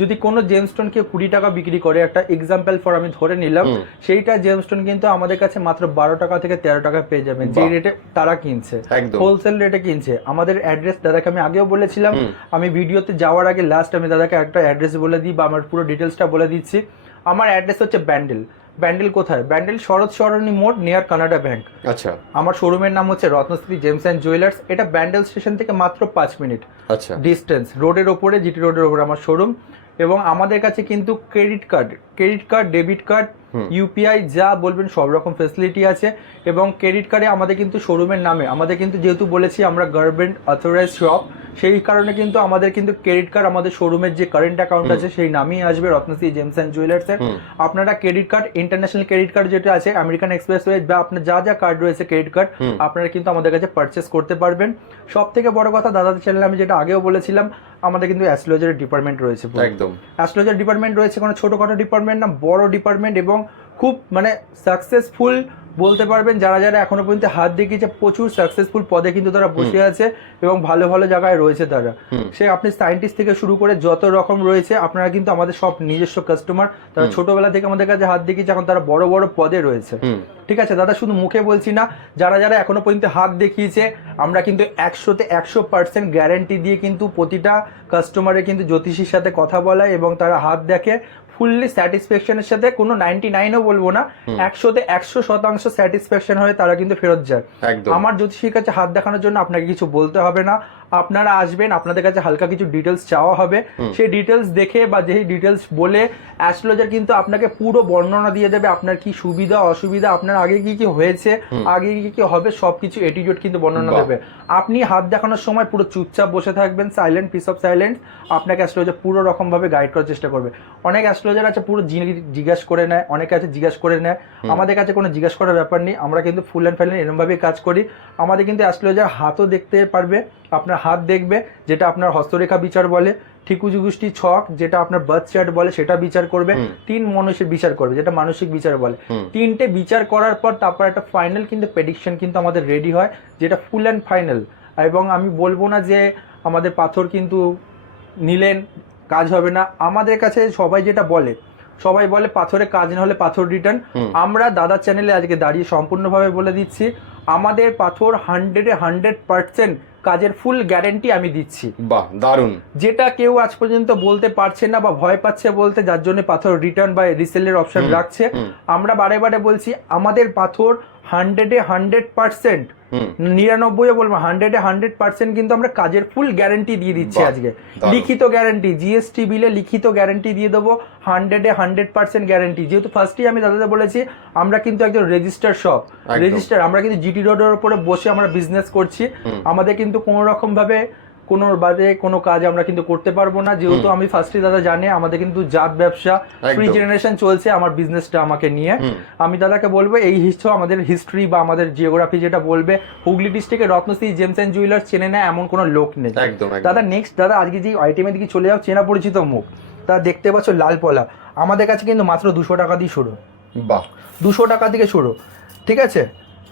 যদি কোনো জেমস্টোন কেউ 20 টাকা বিক্রি করে, একটা এক্সাম্পল ফর আমি ধরে নিলাম, সেইটা জেমস্টোন কিন্তু আমাদের কাছে মাত্র 12 টাকা থেকে 13 টাকা পেয়ে যাবেন, যে রেটে তারা কিনছে, হোলসেল রেটে কিনছে। আমাদের অ্যাড্রেস দাদাকে আমি আগেও বলেছিলাম, আমি ভিডিওতে যাওয়ার আগে লাস্ট আমি দাদাকে একটা অ্যাড্রেস বলে দিই বা আমার পুরো ডিটেলসটা বলে দিচ্ছি। আমার অ্যাড্রেস হচ্ছে ব্যান্ডেল কোথায়? ব্যান্ডেল শরৎ সরণি মোড়, নিয়ার কানাডা ব্যাংক। আচ্ছা। আমার শোরুমের নাম হচ্ছে রত্নশ্রী জেমস অ্যান্ড জুয়েলার্স। এটা ব্যান্ডেল স্টেশন থেকে মাত্র 5 মিনিট ডিস্টেন্স, রোডের ওপরে, জিটি রোডের ওপরে আমার শোরুম। এবং আমাদের কাছে কিন্তু credit card, debit card, UPI যা বলবেন সব রকম ফেসিলিটি আছে। এবং ক্রেডিট কার্ডে আমাদের কিন্তু শোরুমের নামে, আমাদের কিন্তু যেহেতু বলেছি আমরা গভর্নমেন্ট অথরাইজ শপ, সেই কারণে কিন্তু আমাদের কিন্তু ক্রেডিট কার্ড, আমাদের শোরুমের যে কারেন্ট অ্যাকাউন্ট আছে সেই নামেই আসবে রত্নশ্রী জেমস অ্যান্ড জুয়েলার্স এর। আপনারা credit card, international credit card যেটা আছে, আমেরিকান এক্সপ্রেস ওয়ে বা আপনার যা যা কার্ড রয়েছে ক্রেডিট কার্ড, আপনারা কিন্তু আমাদের কাছে পারচেস করতে পারবেন। সব থেকে বড় কথা দাদাদের চ্যানেলে আমি যেটা আগেও বলেছিলাম, আমাদের কিন্তু অ্যাস্ট্রোলজারের ডিপার্টমেন্ট রয়েছে। একদম অ্যাস্ট্রোলজার ডিপার্টমেন্ট রয়েছে, কোনো ছোটখাটো ডিপার্টমেন্ট না, বড় ডিপার্টমেন্ট। এবং খুব মানে সাকসেসফুল বলতে পারবেন, যারা যারা এখনো পর্যন্ত হাত দেখিয়েছে প্রচুর সাকসেসফুল পদে কিন্তু তারা বসে আছে এবং ভালো ভালো জায়গায় রয়েছে তারা। সে আপনি সায়েন্টিস্ট থেকে শুরু করে যত রকম রয়েছে, আপনারা কিন্তু আমাদের সব নিজস্ব কাস্টমার, তারা ছোটবেলা থেকে আমাদের কাছে হাত দেখিয়েছে, এখন তারা বড় বড় পদে রয়েছে। ঠিক আছে দাদা, শুধু মুখে বলছি না, যারা যারা এখনো পর্যন্ত হাত দেখিয়েছে, আমরা কিন্তু 100তে 100% গ্যারান্টি দিয়ে কিন্তু প্রতিটা কাস্টমারের কিন্তু জ্যোতিষীর সাথে কথা বলায় এবং তারা হাত দেখে ফুললি স্যাটিসফ্যাকশনের সাথে, কোনো 99ও বলবো না, 100তে 100% স্যাটিসফ্যাকশন হয়ে তারা কিন্তু ফেরত যায়। আমার জ্যোতিষীর কাছে হাত দেখানোর জন্য আপনাকে কিছু বলতে হবে না, আপনারা আসবেন, আপনাদের কাছে হালকা কিছু ডিটেলস চাওয়া হবে, সেই ডিটেলস দেখে বা যেই ডিটেলস বলে অ্যাস্ট্রোলজার কিন্তু আপনাকে পুরো বর্ণনা দিয়ে দেবে, আপনার কি সুবিধা অসুবিধা, আপনার আগে কি কি হয়েছে, আগে কি কি হবে, সবকিছু এটিটিউড কিন্তু বর্ণনা দেবে। আপনি হাত দেখানোর সময় পুরো চুপচাপ বসে থাকবেন, সাইলেন্ট, পিস অফ সাইলেন্স, আপনাকে অ্যাস্ট্রোলজার পুরো রকম ভাবে গাইড করার চেষ্টা করবে। অনেক অ্যাস্ট্রোলজার আছে পুরো জিজ্ঞাসা করে নেয়, অনেকে আছে জিজ্ঞাসা করে নেয়, আমাদের কাছে কোনো জিজ্ঞাসা করার ব্যাপার নেই, আমরা কিন্তু ফুল অ্যান্ড ফাইনাল এরকম ভাবে কাজ করি। আমাদের কিন্তু অ্যাস্ট্রোলজার হাতও দেখতে পারবে, আপনার হাত দেখবে, যেটা আপনার হস্তরেখা বিচার বলে, ঠিকুজুগুষ্টি ছক যেটা আপনার বার্থ চার্ট বলে সেটা বিচার করবে, 3 মনুষ্যের বিচার করবে যেটা মানসিক বিচার বলে। 3টে বিচার করার পর তারপর একটা ফাইনাল কিন্তু প্রেডিকশন কিন্তু আমাদের রেডি হয়, যেটা ফুল অ্যান্ড ফাইনাল এবং আমি বলবো না যে আমাদের পাথর কিন্তু নিলেন কাজ হবে না। আমাদের কাছে সবাই বলে পাথরে কাজ না হলে পাথর রিটার্ন। আমরা দাদার চ্যানেলে আজকে দাঁড়িয়ে সম্পূর্ণভাবে বলে দিচ্ছি আমাদের পাথর 100% কাজের ফুল গ্যারেন্টি আমি দিচ্ছি। বাহ, দারুন। যেটা কেউ আজ পর্যন্ত বলতে পারছে না বা ভয় পাচ্ছে বলতে, যার জন্য পাথর রিটার্ন বা রিসেলের অপশন রাখছে। আমরা বারে বারে বলছি আমাদের পাথর 100% 99 বলবো 100% কিন্তু আমরা কাজের ফুল গ্যারেন্টি দিয়ে দিচ্ছি আজকে। লিখিত গ্যারেন্টি, জিএসটি বিলে লিখিত গ্যারেন্টি দিয়ে দেবো, 100% গ্যারেন্টি। যেহেতু ফার্স্টই আমি দাদাদের বলেছি আমরা কিন্তু একজন রেজিস্টার শপ, আমরা কিন্তু জিটি রোডের উপরে বসে আমরা বিজনেস করছি। আমাদের কিন্তু কোনো রকম ভাবে কোনো বাজে কোনো কাজ আমরা কিন্তু করতে পারবো না। যেহেতু আমি ফার্স্টে দাদা জানে আমাদের কিন্তু জাত ব্যবসা ফ্রি জেনারেশন চলছে আমার বিজনেসটা আমাকে নিয়ে। আমি দাদাকে বলবো এই আমাদের হিস্ট্রি বা আমাদের জিওগ্রাফি যেটা বলবে, হুগলি ডিস্ট্রিক্টের রত্নশ্রী জেমস এন্ড জুয়েলার্স চেনে না এমন কোনো লোক নেই। দাদা নেক্সট দাদা আজকে যে আইটেমের দিকে চলে যাও, চেনা পরিচিত মুখ, তা দেখতে পাচ্ছ লাল পলা আমাদের কাছে কিন্তু মাত্র 200 টাকা দিয়ে শুরু। বাহ, 200 টাকা থেকে শুরু, ঠিক আছে।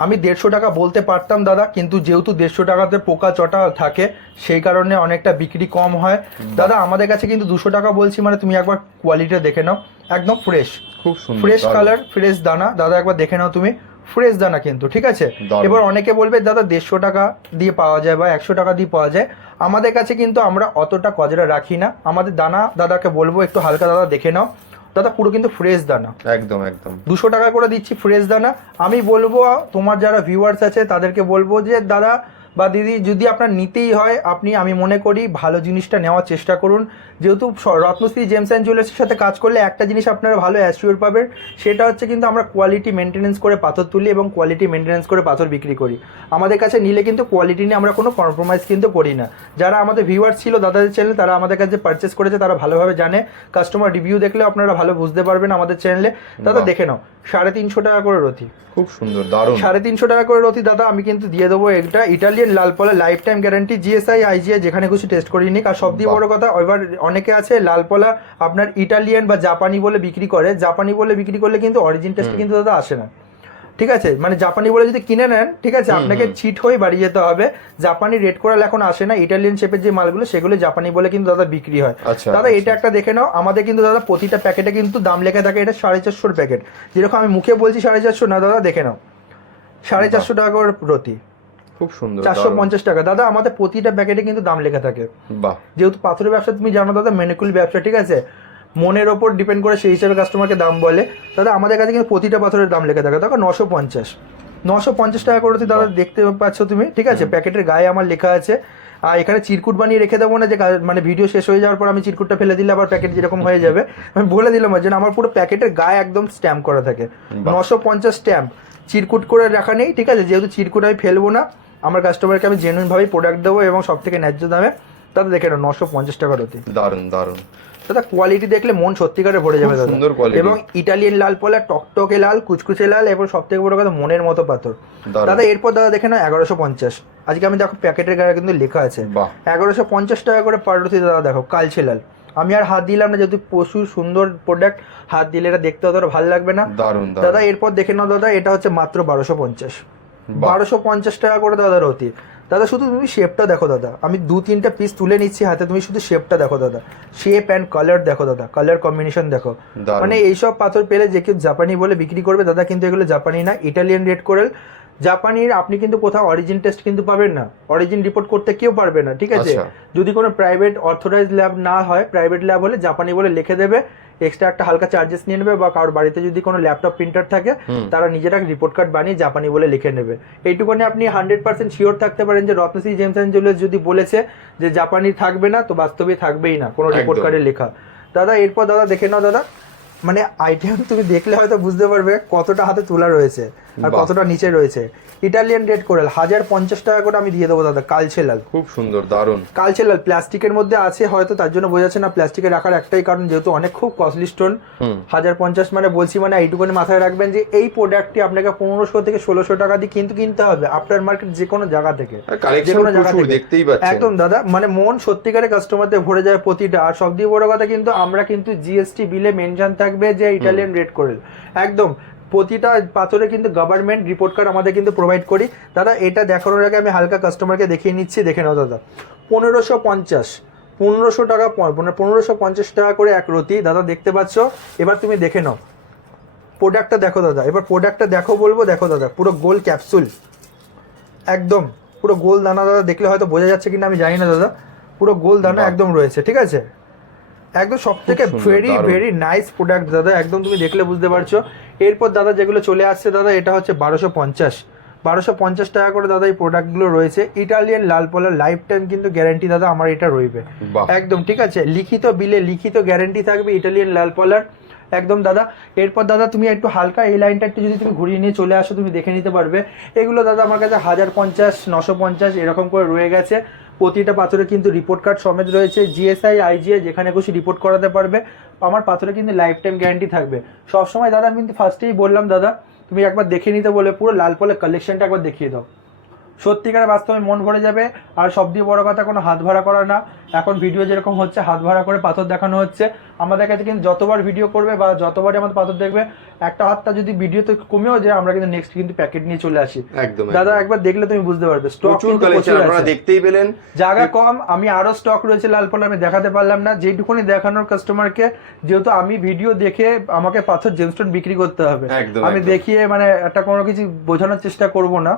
আমি 150 টাকা বলতে পারতাম দাদা, কিন্তু যেহেতু 150 টাকাতে পোকা চটা থাকে সেই কারণে অনেকটা বিক্রি কম হয়। দাদা আমাদের কাছে কিন্তু 200 টাকা বলছি মানে তুমি একবার কোয়ালিটিটা দেখে নাও, একদম ফ্রেশ, খুব সুন্দর ফ্রেশ কালার, ফ্রেশ দানা। দাদা একবার দেখে নাও তুমি, ফ্রেশ দানা কিন্তু, ঠিক আছে। এবার অনেকে বলবে দাদা 150 টাকা দিয়ে পাওয়া যায় বা 100 টাকা দিয়ে পাওয়া যায়। আমাদের কাছে কিন্তু আমরা অতটা কজরা রাখি না। আমাদের দানা দাদাকে বলবো একটু হালকা দাদা দেখে নাও, দাদা পুরো কিন্তু ফ্রেশ দানা, একদম 200 টাকা করে দিচ্ছি ফ্রেশ দানা। আমি বলবো তোমার যারা ভিউয়ার্স আছে তাদেরকে বলবো যে দাদা বা দিদি যদি আপনার নিতেই হয় আমি মনে করি ভালো জিনিসটা নেওয়ার চেষ্টা করুন। যেহেতু রত্নশ্রী জেমস অ্যান্ড জুয়েলার্সের সাথে কাজ করলে একটা জিনিস আপনারা ভালো অ্যাসিওর পাবেন, সেটা হচ্ছে কিন্তু আমরা কোয়ালিটি মেনটেনেন্স করে পাথর তুলি এবং কোয়ালিটি মেনটেনেন্স করে পাথর বিক্রি করি। আমাদের কাছে নিলে কিন্তু কোয়ালিটি নিয়ে আমরা কোনো কম্প্রোমাইজ কিন্তু করি না। যারা আমাদের ভিউয়ার্স ছিল দাদাদের চ্যানেলে তারা আমাদের কাছে পারচেস করেছে, তারা ভালোভাবে জানে। কাস্টমার রিভিউ দেখলে আপনারা ভালো বুঝতে পারবেন আমাদের চ্যানেলে। দাদা দেখে নাও 350 টাকা করে রতি, খুব সুন্দর দারুণ। 350 টাকা করে রতি দাদা আমি কিন্তু দিয়ে দেবো। এটা ইটালিয়ান লাল পলা, life time guarantee, GSI IGI যেখানে খুশি টেস্ট করিয়ে নিক। আর সব দিয়ে বড় কথা, এবার অনেকে আছে লাল পলা আপনার ইটালিয়ান বা জাপানি বলে বিক্রি করে, জাপানি বলে বিক্রি করলে কিন্তু অরিজিন টেস্ট কিন্তু দাদা আসে না, ঠিক আছে। মানে জাপানি বলে যদি কিনে নেন, ঠিক আছে, আপনাকে চিট হয়ে বাড়ি যেতে হবে। জাপানি রেড কোরাল এখন আসে না, ইটালিয়ান শেপের যে মালগুলো সেগুলো জাপানি বলে কিন্তু দাদা বিক্রি হয়। দাদা এটা একটা দেখে নাও, আমাদের কিন্তু দাদা প্রতিটা প্যাকেটে কিন্তু দাম লেখা থাকে। এটা 450 প্যাকেট, যেরকম আমি মুখে বলছি 450 না, দাদা দেখে নাও 450 টাকা করে প্রতি, খুব সুন্দর 450 টাকা। দাদা আমাদের প্রতিটা প্যাকেটে কিন্তু দাম লেখা থাকে। বাহ, যেহেতু পাথরের ব্যবসা তুমি জানো দাদা, মেনিকুল ব্যবসা, ঠিক আছে, মনের ওপর ডিপেন্ড করে সেই হিসাবে কাস্টমারকে দাম বলে। দাদা আমাদের কাছে কিন্তু প্রতিটা পাথরের দাম লেখা থাকে। দেখো 950 টাকা করে দাদা দেখতে পাচ্ছ তুমি, ঠিক আছে। প্যাকেটের গায়ে আমার লেখা আছে। আর এখানে চিরকুট বানিয়ে রেখে দেবো না যে মানে ভিডিও শেষ হয়ে যাওয়ার পর আমি চিরকুটটা ফেলে দিলে আবার প্যাকেট যেরকম হয়ে যাবে। আমি বলে দিলাম যে আমার পুরো প্যাকেটের গায়ে একদম স্ট্যাম্প করা থাকে, 950 স্ট্যাম্প, চিরকুট করে রাখা নেই, ঠিক আছে। যেহেতু চিরকুট আমি ফেলবো না, আমার কাস্টমারকে আমি জেনুইনভাবেই প্রোডাক্ট দেবো এবং সব থেকে ন্যায্য দামে। দাদা দেখে নাও 950 টাকা রতি, দারুণ দারুণ। দাদা কোয়ালিটি দেখলে মন সত্যিকারে ভরে যাবে দাদা, এবং ইটালিয়ান লাল পলা, টকটকে লাল, কুচকুচে লাল, এবং সব থেকে বড় কথা মনের মতো পাথর। দাদা এরপর দাদা দেখে নাও 1150। আজকে আমি দেখো প্যাকেটের গায়ে কিন্তু লেখা আছে 1150 টাকা করে পার রতি। দাদা দেখো কালচে লাল, আমি আর হাত দিলাম না, যেহেতু প্রচুর সুন্দর প্রোডাক্ট, হাত দিলে এটা দেখতে অতটা ভালো লাগবে না। দাদা এরপর দেখে নাও দাদা, এটা হচ্ছে মাত্র 1250 টাকা করে দাদা রতি। দাদা শুধু তুমি শেপটা দেখো দাদা, আমি 2-3টা পিস তুলে নিচ্ছি হাতে, তুমি শুধু শেপটা দেখো দাদা, শেপ অ্যান্ড কালার দেখো দাদা, কালার কম্বিনেশন দেখো। মানে এইসব পাথর পেলে যে কেউ জাপানি বলে বিক্রি করবে দাদা, কিন্তু এগুলো জাপানি না, ইটালিয়ান রেড কোরাল। জাপানির আপনি কিন্তু কোথাও অরিজিন টেস্ট কিন্তু পাবেন না, অরিজিন রিপোর্ট করতে কেউ পারবে না, ঠিক আছে। যদি কোনো প্রাইভেট অথরাইজ ল্যাব না হয়, প্রাইভেট ল্যাব হলে জাপানি বলে লিখে দেবে, এক্সট্রা একটা হালকা চার্জেস নিয়ে নেবে, বা কারোর বাড়িতে যদি কোনো ল্যাপটপ প্রিন্টার থাকে তারা নিজেরা রিপোর্ট কার্ড বানিয়ে জাপানি বলে লিখে নেবে। এইটুকুনি আপনি 100% শিওর থাকতে পারেন যে রত্নশ্রী জেমস অ্যান্ড জুয়েলার্স যদি বলেছে যে জাপানি থাকবে না, তো বাস্তবে থাকবেই না কোনো রিপোর্ট কার্ডে লেখা। দাদা এরপর দাদা দেখে নাও দাদা, মানে আইটেম তুমি দেখলে হয়তো বুঝতে পারবে কতটা হাতে তোলা রয়েছে আর কতটা নিচে রয়েছে। ইটালিয়ান রেড কোরাল 1050 টাকা করে আমি দিয়ে দেবো দাদা, কালচে লাল, খুব সুন্দর দারুণ কালচে লাল। প্লাস্টিকের মধ্যে আছে হয়তো, তার জন্য বোঝাচ্ছে না, প্লাস্টিকে রাখার একটাই কারণ যেহেতু অনেক খুব কস্টলি স্টোন। 1050 মানে বলছি, মানে এইটুকুনি মাথায় রাখবেন যে এই প্রোডাক্টটি আপনাকে 1500 থেকে 1600 টাকা দিয়ে কিন্তু কিনতে হবে আফটার মার্কেট যে কোনো জায়গা থেকে, যে কোনো জায়গা থেকে, দেখতেই পাচ্ছেন একদম দাদা। মানে মন সত্যিকারে কাস্টমারদের ভরে যায় প্রতিটা। আর সবথেকে বড় কথা কিন্তু আমরা কিন্তু জিএসটি বিলে মেনশন থাকবে যে ইটালিয়ান রেড কোরাল, একদম প্রতিটা পাথরে কিন্তু গভর্নমেন্ট রিপোর্ট কার্ড আমাদের কিন্তু প্রোভাইড করি। দাদা এটা দেখানোর আগে আমি হালকা কাস্টমারকে দেখিয়ে নিচ্ছি, দেখে নাও দাদা। 1550 টাকা, মানে 1550 টাকা করে এক রতি দাদা, দেখতে পাচ্ছ। এবার তুমি দেখে নাও প্রোডাক্টটা, দেখো দাদা, এবার প্রোডাক্টটা দেখো বলবো, দেখো দাদা, পুরো গোল ক্যাপসুল, একদম পুরো গোল দানা দাদা, দেখলে হয়তো বোঝা যাচ্ছে কিনা আমি জানি না দাদা, পুরো গোল দানা একদম রয়েছে, ঠিক আছে, একদম সব থেকে ভেরি ভেরি নাইস প্রোডাক্ট দাদা, একদম তুমি দেখলে বুঝতে পারছো। এরপর দাদা যেগুলো চলে আসছে দাদা, এটা হচ্ছে 1250 টাকা করে দাদা এই প্রোডাক্টগুলো রয়েছে। ইটালিয়ান লাল পলার লাইফ টাইম কিন্তু গ্যারান্টি দাদা আমার এটা রইবে একদম, ঠিক আছে, লিখিত বিলে লিখিত গ্যারান্টি থাকবে ইটালিয়ান লাল পলার একদম দাদা। এরপর দাদা তুমি একটু হালকা এই লাইনটা একটু যদি তুমি ঘুরিয়ে নিয়ে চলে আসো, তুমি দেখে নিতে পারবে। এগুলো দাদা আমার কাছে 1050, 950 এরকম করে রয়ে গেছে। প্রতিটা পাথরে কিন্তু রিপোর্ট কার্ড সমেত রয়েছে, জিএসআই, আইজিআই, যেখানে খুশি রিপোর্ট করাতে পারবে। আমার পাথরে কিন্তু লাইফ টাইম গ্যারান্টি থাকবে সবসময় দাদা। আমি কিন্তু ফার্স্টেই বললাম দাদা, তুমি একবার দেখে নিতে বলে পুরো লাল পলের কালেকশনটা একবার দেখিয়ে দাও, সত্যিকার বাস্তবে মন ভরে যাবে। আর সব দিয়ে বড় কথা, কোনো হাত ভাড়া করা না। এখন ভিডিও যেরকম হচ্ছে হাত ভাড়া করে পাথর দেখানো হচ্ছে, আমাদের কাছে কিন্তু যতবার ভিডিও করবে বা যতবারই আমাদের পাথর দেখবে, একটা হাতটা যদি ভিডিওতে কমেও যায়, আমরা কিন্তু নেক্সট কিন্তু প্যাকেট নিয়ে চলে আসি একদম দাদা। একবার দেখলে তুমি বুঝতে পারবে, স্টক আপনারা দেখতেই পেলেন, জায়গা কম, আমি আরো স্টক রয়েছে লাল পলার, আমি দেখাতে পারলাম না, যেটুকুনি দেখানোর কাস্টমারকে, যেহেতু আমি ভিডিও দেখে আমাকে পাথর জেমস্টোন বিক্রি করতে হবে, আমি দেখিয়ে মানে একটা কোনো কিছু বোঝানোর চেষ্টা করব না।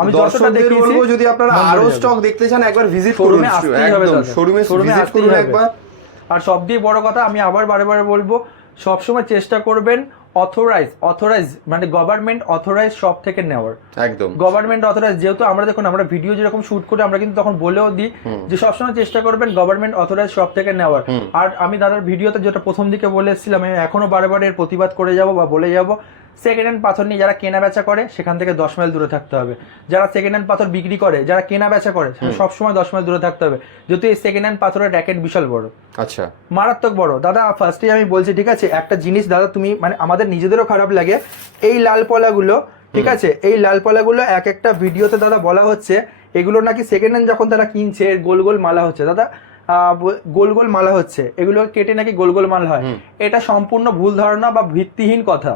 আমি যতটা দেখিয়েছি, যদি আপনারা আরো স্টক দেখতে চান একবার ভিজিট করুন, একদম শোরুমে ভিজিট করুন একবার। আর সব দিয়ে বড় কথা, আমি আবার বারে বারে বলবো, সবসময় চেষ্টা করবেন অথরাইজ মানে গভর্নমেন্ট অথরাইজ শপ থেকে নেওয়ার, একদম গভর্নমেন্ট অথরাইজ। যেহেতু আমরা দেখুন, আমরা ভিডিও যেরকম শুট করে আমরা কিন্তু তখন বলেও দিই যে সবসময় চেষ্টা করবেন গভর্নমেন্ট অথরাইজ শপ থেকে নেওয়ার। আর আমি দাদার ভিডিওতে যেটা প্রথম দিকে বলে এসেছিলাম, আমি এখনো বারে বারে এর প্রতিবাদ করে যাব বা বলে যাব, সেকেন্ড হ্যান্ড পাথর নিয়ে যারা কেনা বেচা করে সেখান থেকে 10 মাইল দূরে থাকতে হবে। যারা সেকেন্ড হ্যান্ড পাথর বিক্রি করে, যারা কেনা বেচা করে, সবসময় 10 মাইল দূরে থাকতে হবে। যেহেতু এই সেকেন্ড হ্যান্ড পাথরের র্যাকেট বিশাল বড়, আচ্ছা মারাত্মক বড় দাদা। ফার্স্টে আমি বলছি, ঠিক আছে, একটা জিনিস দাদা, তুমি মানে আমাদের নিজেদেরও খারাপ লাগে, এই লাল পলাগুলো, ঠিক আছে, এই লাল পলাগুলো এক একটা ভিডিওতে দাদা বলা হচ্ছে এগুলো নাকি সেকেন্ড হ্যান্ড যখন তারা কিনছে গোল গোল মালা হচ্ছে দাদা, গোল গোল মালা হচ্ছে, এগুলো কেটে নাকি গোল গোল মালা হয়। এটা সম্পূর্ণ ভুল ধারণা বা ভিত্তিহীন কথা।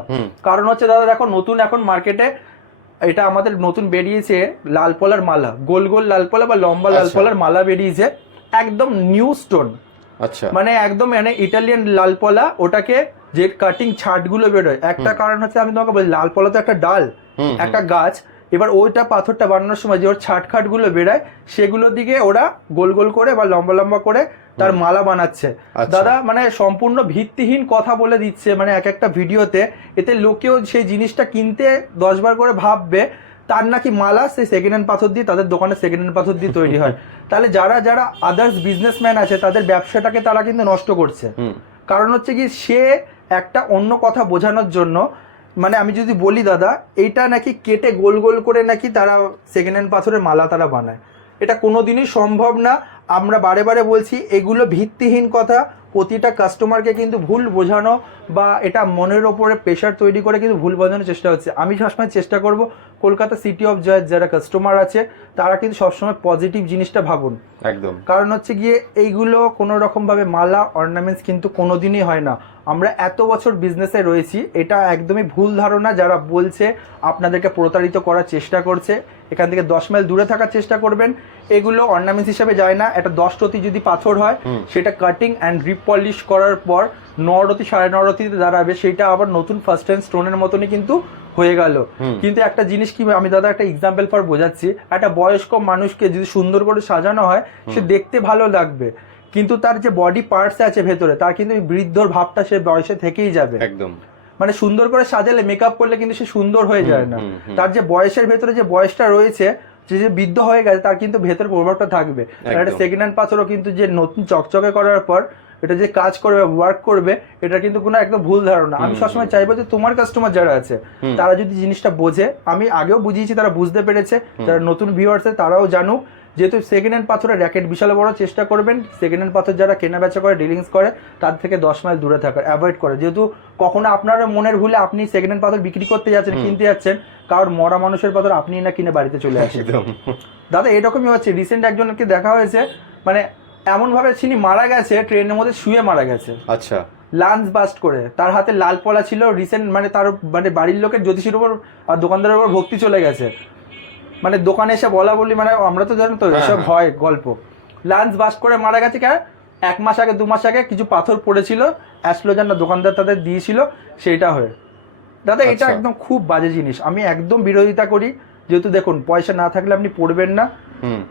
কারণ হচ্ছে দাদা দেখো, নতুন এখন মার্কেটে এটা আমাদের নতুন বেরিয়েছে লাল পলার মালা, গোল গোল লাল পলা বা লম্বা লাল পলার মালা বেরিয়েছে, একদম নিউ স্টোন, আচ্ছা, মানে একদম মানে ইটালিয়ান লাল পলা। ওটাকে যে কাটিং ছাটগুলো বেরোয়, একটা কারণ হচ্ছে আমি তোমাকে বলি, লাল পলা তো একটা ডাল, একটা গাছ, এবার ওইটা পাথরটা বানানোর সময় যে ওর ছাটখাট গুলো বেরায়, সেগুলোর দিকে ওরা গোল গোল করে বা লম্বা লম্বা করে তার মালা বানাচ্ছে দাদা। মানে সম্পূর্ণ ভিত্তিহীন কথা বলে দিচ্ছে, মানে এক একটা ভিডিওতে, এতে লোকেও সেই জিনিসটা কিনতে 10 বার করে ভাববে তার নাকি মালা সেই সেকেন্ড হ্যান্ড পাথর দিয়ে, তাদের দোকানে সেকেন্ড হ্যান্ড পাথর দিয়ে তৈরি হয়। তাহলে যারা যারা আদার্স বিজনেসম্যান আছে তাদের ব্যবসাটাকে তারা কিন্তু নষ্ট করছে। কারণ হচ্ছে কি, সে একটা অন্য কথা বোঝানোর জন্য, মানে আমি যদি বলি দাদা, এইটা নাকি কেটে গোল গোল করে নাকি তারা সেকেন্ড হ্যান্ড পাথরের মালা তারা বানায়, এটা কোনোদিনই সম্ভব না। আমরা বারে বারে বলছি, এগুলো ভিত্তিহীন কথা। প্রতিটা কাস্টমারকে কিন্তু ভুল বোঝানো বা এটা মনের ওপরে প্রেশার তৈরি করে কিন্তু ভুল বোঝানোর চেষ্টা হচ্ছে। আমি সবসময় চেষ্টা করব, কলকাতা সিটি অফ জয় যারা কাস্টমার আছে তারা কিন্তু সবসময় পজিটিভ জিনিসটা ভাবুন, একদম। কারণ হচ্ছে গিয়ে এইগুলো কোনো রকমভাবে মালা অর্নামেন্টস কিন্তু কোনোদিনই হয় না। আমরা এত বছর বিজনেসে রয়েছি, এটা একদমই ভুল ধারণা। যারা বলছে আপনাদেরকে প্রতারিত করার চেষ্টা করছে, এখান থেকে 10 মাইল দূরে থাকার চেষ্টা করবেন। এগুলো অর্নামেন্টস হিসাবে যায় না। একটা 10 রতি যদি পাথর হয়, সেটা কাটিং অ্যান্ড রিপলিশ করার পর 9 রতি 9.5 রতিতে দাঁড়াবে, সেটা আবার নতুন ফার্স্ট হ্যান্ড স্টোনের মতনই কিন্তু হয়ে গেল। কিন্তু একটা জিনিস কি, আমি দাদা একটা এক্সাম্পল ফর বোঝাচ্ছি, একটা বয়স্ক মানুষকে যদি সুন্দর করে সাজানো হয়, সে দেখতে ভালো লাগবে, কিন্তু তার যে বডি পার্টস আছে ভেতরে, তার কিন্তু বৃদ্ধর ভাবটা সে বয়সে থেকেই যাবে, একদম। মানে সুন্দর করে সাজালে, মেকআপ করলে কিন্তু সে সুন্দর হয়ে যায় না। তার যে বয়সের ভেতরে যে বয়সটা রয়েছে, যে বৃদ্ধ হয়ে গেছে, তার কিন্তু ভেতর প্রভাবটা থাকবে। একটা সেকেন্ড হ্যান্ড পাথরও কিন্তু যে নতুন চকচকে করার পর এটা যে কাজ করবে, ওয়ার্ক করবে, এটা কিন্তু কোনো একদম ভুল ধারণা। আমি সবসময় চাইবো যে তোমার কাস্টমার যারা আছে তারা যদি জিনিসটা বোঝে, আমি আগেও বুঝিয়েছি, তারা বুঝতে পেরেছে, যারা নতুন ভিউয়ার্স আছে তারাও জানুক, যেহেতু সেকেন্ড হ্যান্ড পাথরের র্যাকেট বিশাল বড়, চেষ্টা করবেন সেকেন্ড হ্যান্ড পাথর যারা কেনা বেচা করে, ডিলিংস করে, তার থেকে 10 মাইল দূরে থাকার, অ্যাভয়েড করে। যেহেতু কখনো আপনার মনের ভুলে আপনি সেকেন্ড হ্যান্ড পাথর বিক্রি করতে যাচ্ছেন, কিনতে যাচ্ছেন, কারোর মরা মানুষের পাথর আপনি না কিনে বাড়িতে চলে আসেন দাদা। এরকমই হচ্ছে। রিসেন্ট একজনকে দেখা হয়েছে, মানে এমন ভাবে তিনি মারা গেছে, ট্রেনের মধ্যে শুয়ে মারা গেছে, আচ্ছা, লাঞ্চ বাস্ট করে, তার হাতে লাল পলা ছিল রিসেন্ট, মানে তার মানে বাড়ির লোকের জ্যোতিষীর উপর আর দোকানদারের উপর ভক্তি চলে গেছে, মানে দোকানে এসে বলা বলি, মানে আমরা তো জানো তো এসব হয় গল্প। লাঞ্চ বাস্ট করে মারা গেছে কেন? 1 মাস আগে 2 মাস আগে কিছু পাথর পড়েছিল, অ্যাস্ট্রোলজার না দোকানদার তাদের দিয়েছিল, সেইটা হয়ে। দাদা এটা একদম খুব বাজে জিনিস, আমি একদম বিরোধিতা করি। যেহেতু দেখুন পয়সা না থাকলে আপনি পড়বেন না,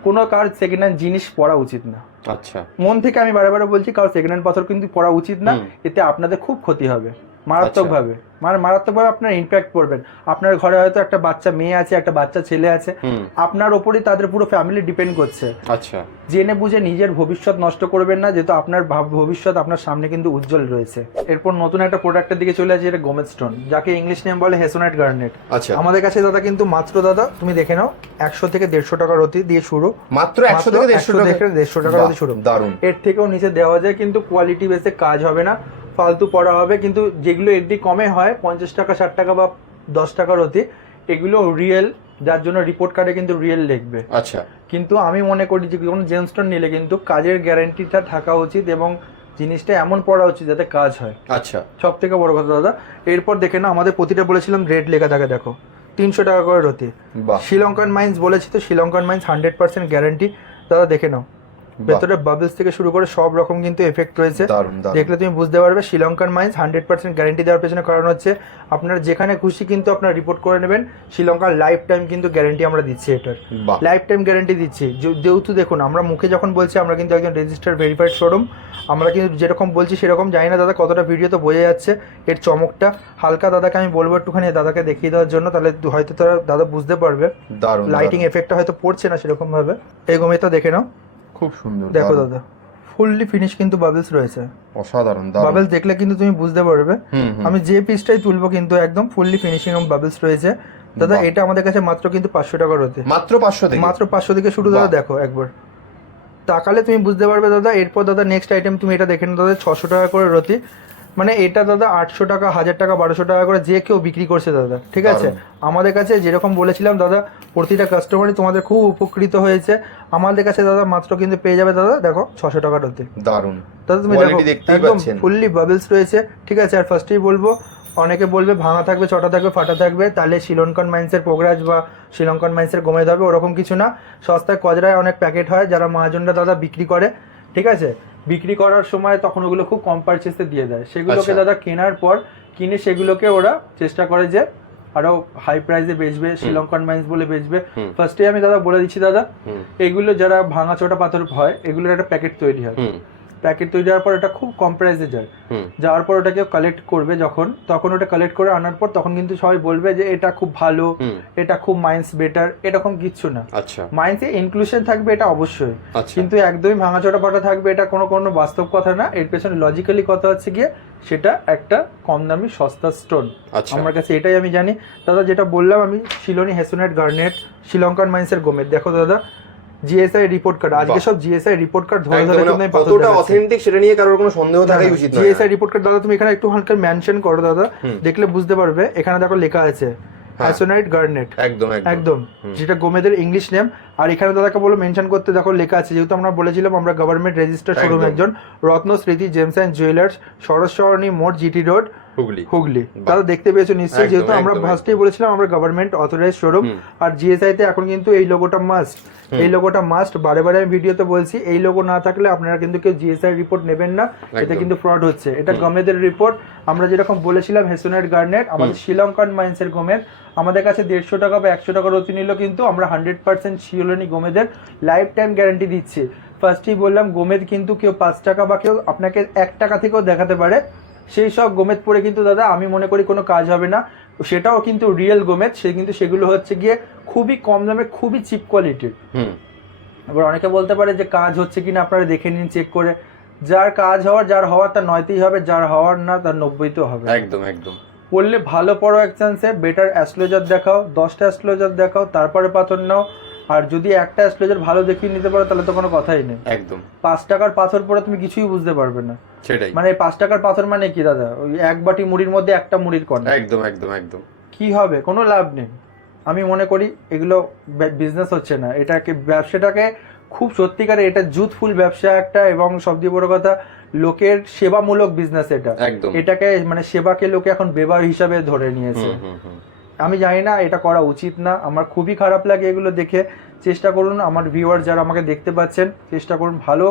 কোনো কার সেকেন্ড হ্যান্ড জিনিস পড়া উচিত না। আচ্ছা, মন থেকে আমি বারে বারে বলছি, কারো সেকেন্ড হ্যান্ড পাথর কিন্তু পড়া উচিত না, এতে আপনাদের খুব ক্ষতি হবে মারাত্মকভাবে, মানে মারাত্মকভাবে আপনার ইম্প্যাক্ট পড়বেন। আপনার ঘরে হয়তো একটা বাচ্চা মেয়ে আছে, একটা বাচ্চা ছেলে আছে, আপনার ওপরই তাদের পুরো ফ্যামিলি ডিপেন্ড করছে। আচ্ছা, জেনে বুঝে নিজের ভবিষ্যৎ নষ্ট করবেন না, যেহেতু আপনার ভবিষ্যৎ আপনার সামনে কিন্তু উজ্জ্বল রয়েছে। এরপর নতুন একটা প্রোডাক্টের দিকে চলে আসে, এটা গোমেদ স্টোন, যাকে ইংলিশ নেম বলে হেসোনাইট গার্নেট। আচ্ছা, আমাদের কাছে দাদা কিন্তু মাত্র দাদা তুমি দেখে নাও 100 থেকে 150 টাকা রতি দিয়ে শুরু, মাত্র 100 থেকে 150 টাকা রতি শুরু। দারুন। এর থেকেও নিচে দেওয়া যায়, কিন্তু কোয়ালিটি বেসে কাজ হবে না, ফালতু পড়া হবে। কিন্তু যেগুলো এর দিয়ে কমে হয় 50 টাকা 60 টাকা বা 10 টাকা রতি, এগুলো রিয়েল, যার জন্য রিপোর্ট কার্ডে কিন্তু রিয়েল লিখবে। আচ্ছা, কিন্তু আমি মনে করি যে কোনো জেমস্টোন নিলে কিন্তু কাজের গ্যারান্টিটা থাকা উচিত এবং জিনিসটা এমন পড়া উচিত যাতে কাজ হয়। আচ্ছা, সব থেকে বড় কথা দাদা, এরপর দেখে না আমাদের প্রতিটা বলেছিলাম রেট লেখা থাকে, দেখো 300 টাকা করে রতি। শ্রীলঙ্কান মাইন্স বলেছি তো, শ্রীলঙ্কান মাইন্স 100% গ্যারান্টি। দাদা দেখে নাও, ভেতরে বাবলস থেকে শুরু করে সব রকম কিন্তু এফেক্ট রয়েছে, দেখলে তুমি বুঝতে পারবে। শ্রীলঙ্কান মাইন্স 100% গ্যারান্টি দেওয়ার পেছনে কারণ হচ্ছে আপনারা যেখানে খুশি কিন্তু আপনারা রিপোর্ট করে নেবেন। শ্রীলঙ্কার লাইফ টাইম কিন্তু গ্যারান্টি আমরা দিচ্ছি, এটার লাইফ টাইম গ্যারান্টি দিচ্ছি। যেহেতু দেখুন আমরা মুখে যখন বলছি আমরা কিন্তু একজন রেজিস্টার্ড ভেরিফাইড শোরুম, আমরা কিন্তু যেরকম বলছি সেরকম। জানি না দাদা কতটা ভিডিও তো বোঝা যাচ্ছে এর চমকটা। হালকা দাদাকে আমি বলবো একটুখানি দাদাকে দেখিয়ে দেওয়ার জন্য, তাহলে হয়তো তারা দাদা বুঝতে পারবে। লাইটিং এফেক্টটা হয়তো পড়ছে না সেরকম ভাবে। এই গোমেদটা দেখে নাও, খুব সুন্দর। দেখো দাদা ফুললি ফিনিশ কিন্তু বাবলস রয়েছে, অসাধারণ। বাবলস দেখলে কিন্তু তুমি বুঝতে পারবে। আমি যে পিসটাই তুলবো কিন্তু একদম ফুললি ফিনিশিং এবং বাবলস রয়েছে। দাদা এটা আমাদের কাছে মাত্র কিন্তু 500 টাকা রয়েছে, মাত্র 500 থেকে, মাত্র 500 থেকে শুরু। দাদা দেখো একবার তাকালে তুমি বুঝতে পারবে দাদা। এরপর দাদা নেক্সট আইটেম তুমি এটা দেখে নাও দাদা, 600 টাকা করে রতি। মানে এটা দাদা 800 টাকা, 1000 টাকা, 1200 টাকা করে যে কেউ বিক্রি করছে দাদা, ঠিক আছে। আমাদের কাছে যেরকম বলেছিলাম দাদা, প্রতিটা কাস্টমারই তোমাদের খুব উপকৃত হয়েছে। আমাদের কাছে দাদা মাত্র কিন্তু পেয়ে যাবে দাদা, দেখো 600 টাকা রতি। দারুন দাদা তুমি দেখো একদম ফুললি বাবলস রয়েছে, ঠিক আছে। আর ফার্স্টেই বলবো, অনেকে বলবে ভাঙা থাকবে, চটা থাকবে, ফাটা থাকবে, তাহলে শ্রীলঙ্কান মাইন্সের পোগরাজ বা শ্রীলঙ্কান মাইন্সের গোমেদ হবে, ওরকম কিছু না। সস্তায় কজরায় অনেক প্যাকেট হয় যারা মহাজনরা দাদা বিক্রি করে, ঠিক আছে। বিক্রি করার সময় তখন ওগুলো খুব কম পারচেসে দিয়ে দেয়, সেগুলোকে দাদা কেনার পর কিনে সেগুলোকে ওরা চেষ্টা করে যে আরো হাই প্রাইসে বেচবে, শ্রীলঙ্কান মাইন্স বলে বেচবে। ফার্স্টে আমি দাদা বলে দিচ্ছি দাদা, এগুলো যারা ভাঙা চোটা পাথর হয় এগুলোর একটা প্যাকেট তৈরি হয়। প্যাকেট তৈরি হওয়ার পর এটা খুব কম প্রাইসে যায়, যাওয়ার পর ওটাকে কালেক্ট করবে তখন ওটা কালেক্ট করে আনার পর তখন কিন্তু সবাই বলবে যে এটা খুব ভালো, এটা খুব মাইন্স বেটার, এরকম কিছু না। মাইন্সে ইনক্লুশন থাকবে এটা অবশ্যই, কিন্তু একদমই ভাঙাচোটা পাটা থাকবে এটা কোনো বাস্তব কথা না। এর পেছনে লজিক্যালি কথা হচ্ছে গিয়ে সেটা একটা কম দামি সস্তা স্টোন। আমার কাছে এটাই আমি জানি দাদা। যেটা বললাম আমি, শিলনি হেসোনাইট গার্নেট, শ্রীলঙ্কান মাইন্সের গোমেদ। দেখো দাদা জিএসআই রিপোর্ট কার্ড, আজকে সব জিএসআই রিপোর্ট কার্ড ধরে ধরে তুমি কতটা অথেন্টিক সেটা নিয়ে কারোর কোনো সন্দেহ থাকাই উচিত না। জিএসআই রিপোর্ট কার্ড দাদা তুমি এখানে একটু হালকা মেনশন করো দাদা, দেখলে বুঝতে পারবে। এখানে দেখো লেখা আছে হেসোনাইট গার্নেট, একদম যেটা গোমেদের ইংলিশ নেম। আর এখানে দাদাকে বলো মেনশন করতে, দেখো লেখা আছে, যেহেতু আমরা বলেছিলাম আমরা গভর্নমেন্ট রেজিস্টার্ড শোরুম একজন, রত্ন স্মৃতি জেমস অ্যান্ড জুয়েলার্স, শরৎ সরণি মোড়, জিটি রোড, হুগলি। দাদা দেখতে পেয়েছো নিশ্চয়ই, যেহেতু আমরা ফার্স্টেই বলেছিলাম আমরা গভর্নমেন্ট অথরাইজ শোরুম। আর জিএসআই তে এখন কিন্তু এই লোগোটা মাস্ট, এই লোগোটা মাস্ট। বারে বারে আমি ভিডিওতে বলছি, এই লোগো না থাকলে আপনারা কিন্তু কেউ জিএসআই রিপোর্ট নেবেন না, এতে কিন্তু ফ্রড হচ্ছে। এটা গমেদের রিপোর্ট, আমরা যেরকম বলেছিলাম হেসোনাইট গার্নেট, আমাদের শ্রীলঙ্কান মাইন্সের গোমেদ। আমাদের কাছে 150 টাকা বা 100 টাকা রতি নিল, কিন্তু আমরা 100% শিওলনি গোমেদের লাইফ টাইম গ্যারান্টি দিচ্ছি। ফার্স্টেই বললাম গোমেদ কিন্তু কেউ 5 টাকা বা কেউ আপনাকে 1 টাকা থেকেও দেখাতে পারে, সেই সব গোমেদ পরে কিন্তু দাদা আমি মনে করি কোনো কাজ হবে না। সেটাও কিন্তু রিয়েল গোমেদ, সে কিন্তু সেগুলো হচ্ছে গিয়ে খুবই কম দামে, খুবই চিপ কোয়ালিটির। এবার অনেকে বলতে পারে যে কাজ হচ্ছে কিনা আপনারা দেখে নিন চেক করে। যার কাজ হওয়ার, যার হওয়ার তার 9তেই হবে, যার হওয়ার না তার 90তেও হবে। একদম একদম। পড়লে ভালো পড়ো এক চান্সে, বেটার অ্যাস্ট্রোলজার দেখাও, 10টা অ্যাস্ট্রোলজার দেখাও, তারপরে পাথর নাও। আর যদি একটা অ্যাস্ট্রোলজার ভালো দেখিয়ে নিতে পারো তাহলে তো কোনো কথাই নেই। একদম 5 টাকার পাথর পরে তুমি কিছুই বুঝতে পারবে না। সেটাই, মানে 5 টাকার পাথর মানে কি দাদা, ওই এক বাটি মুড়ির মধ্যে একটা মুড়ির কণা। একদম একদম একদম। কি হবে, কোনো লাভ নেই। আমি মনে করি এগুলো বিজনেস হচ্ছে না, এটাকে ব্যবসাটাকে খুব সত্যিকারে এটা জুথফুল ব্যবসা একটা, এবং সবচেয়ে বড় কথা লোকের সেবামূলক বিজনেস এটা। একদম। এটাকে মানে সেবাকে লোকে এখন বেবার হিসাবে ধরে নিয়েছে। আমি জানি না এটা করা উচিত না, আমার খুবই খারাপ লাগে এগুলো দেখে। চেষ্টা করুন আমার ভিউয়ার যারা আমাকে দেখতে পাচ্ছেন, চেষ্টা করুন ভালো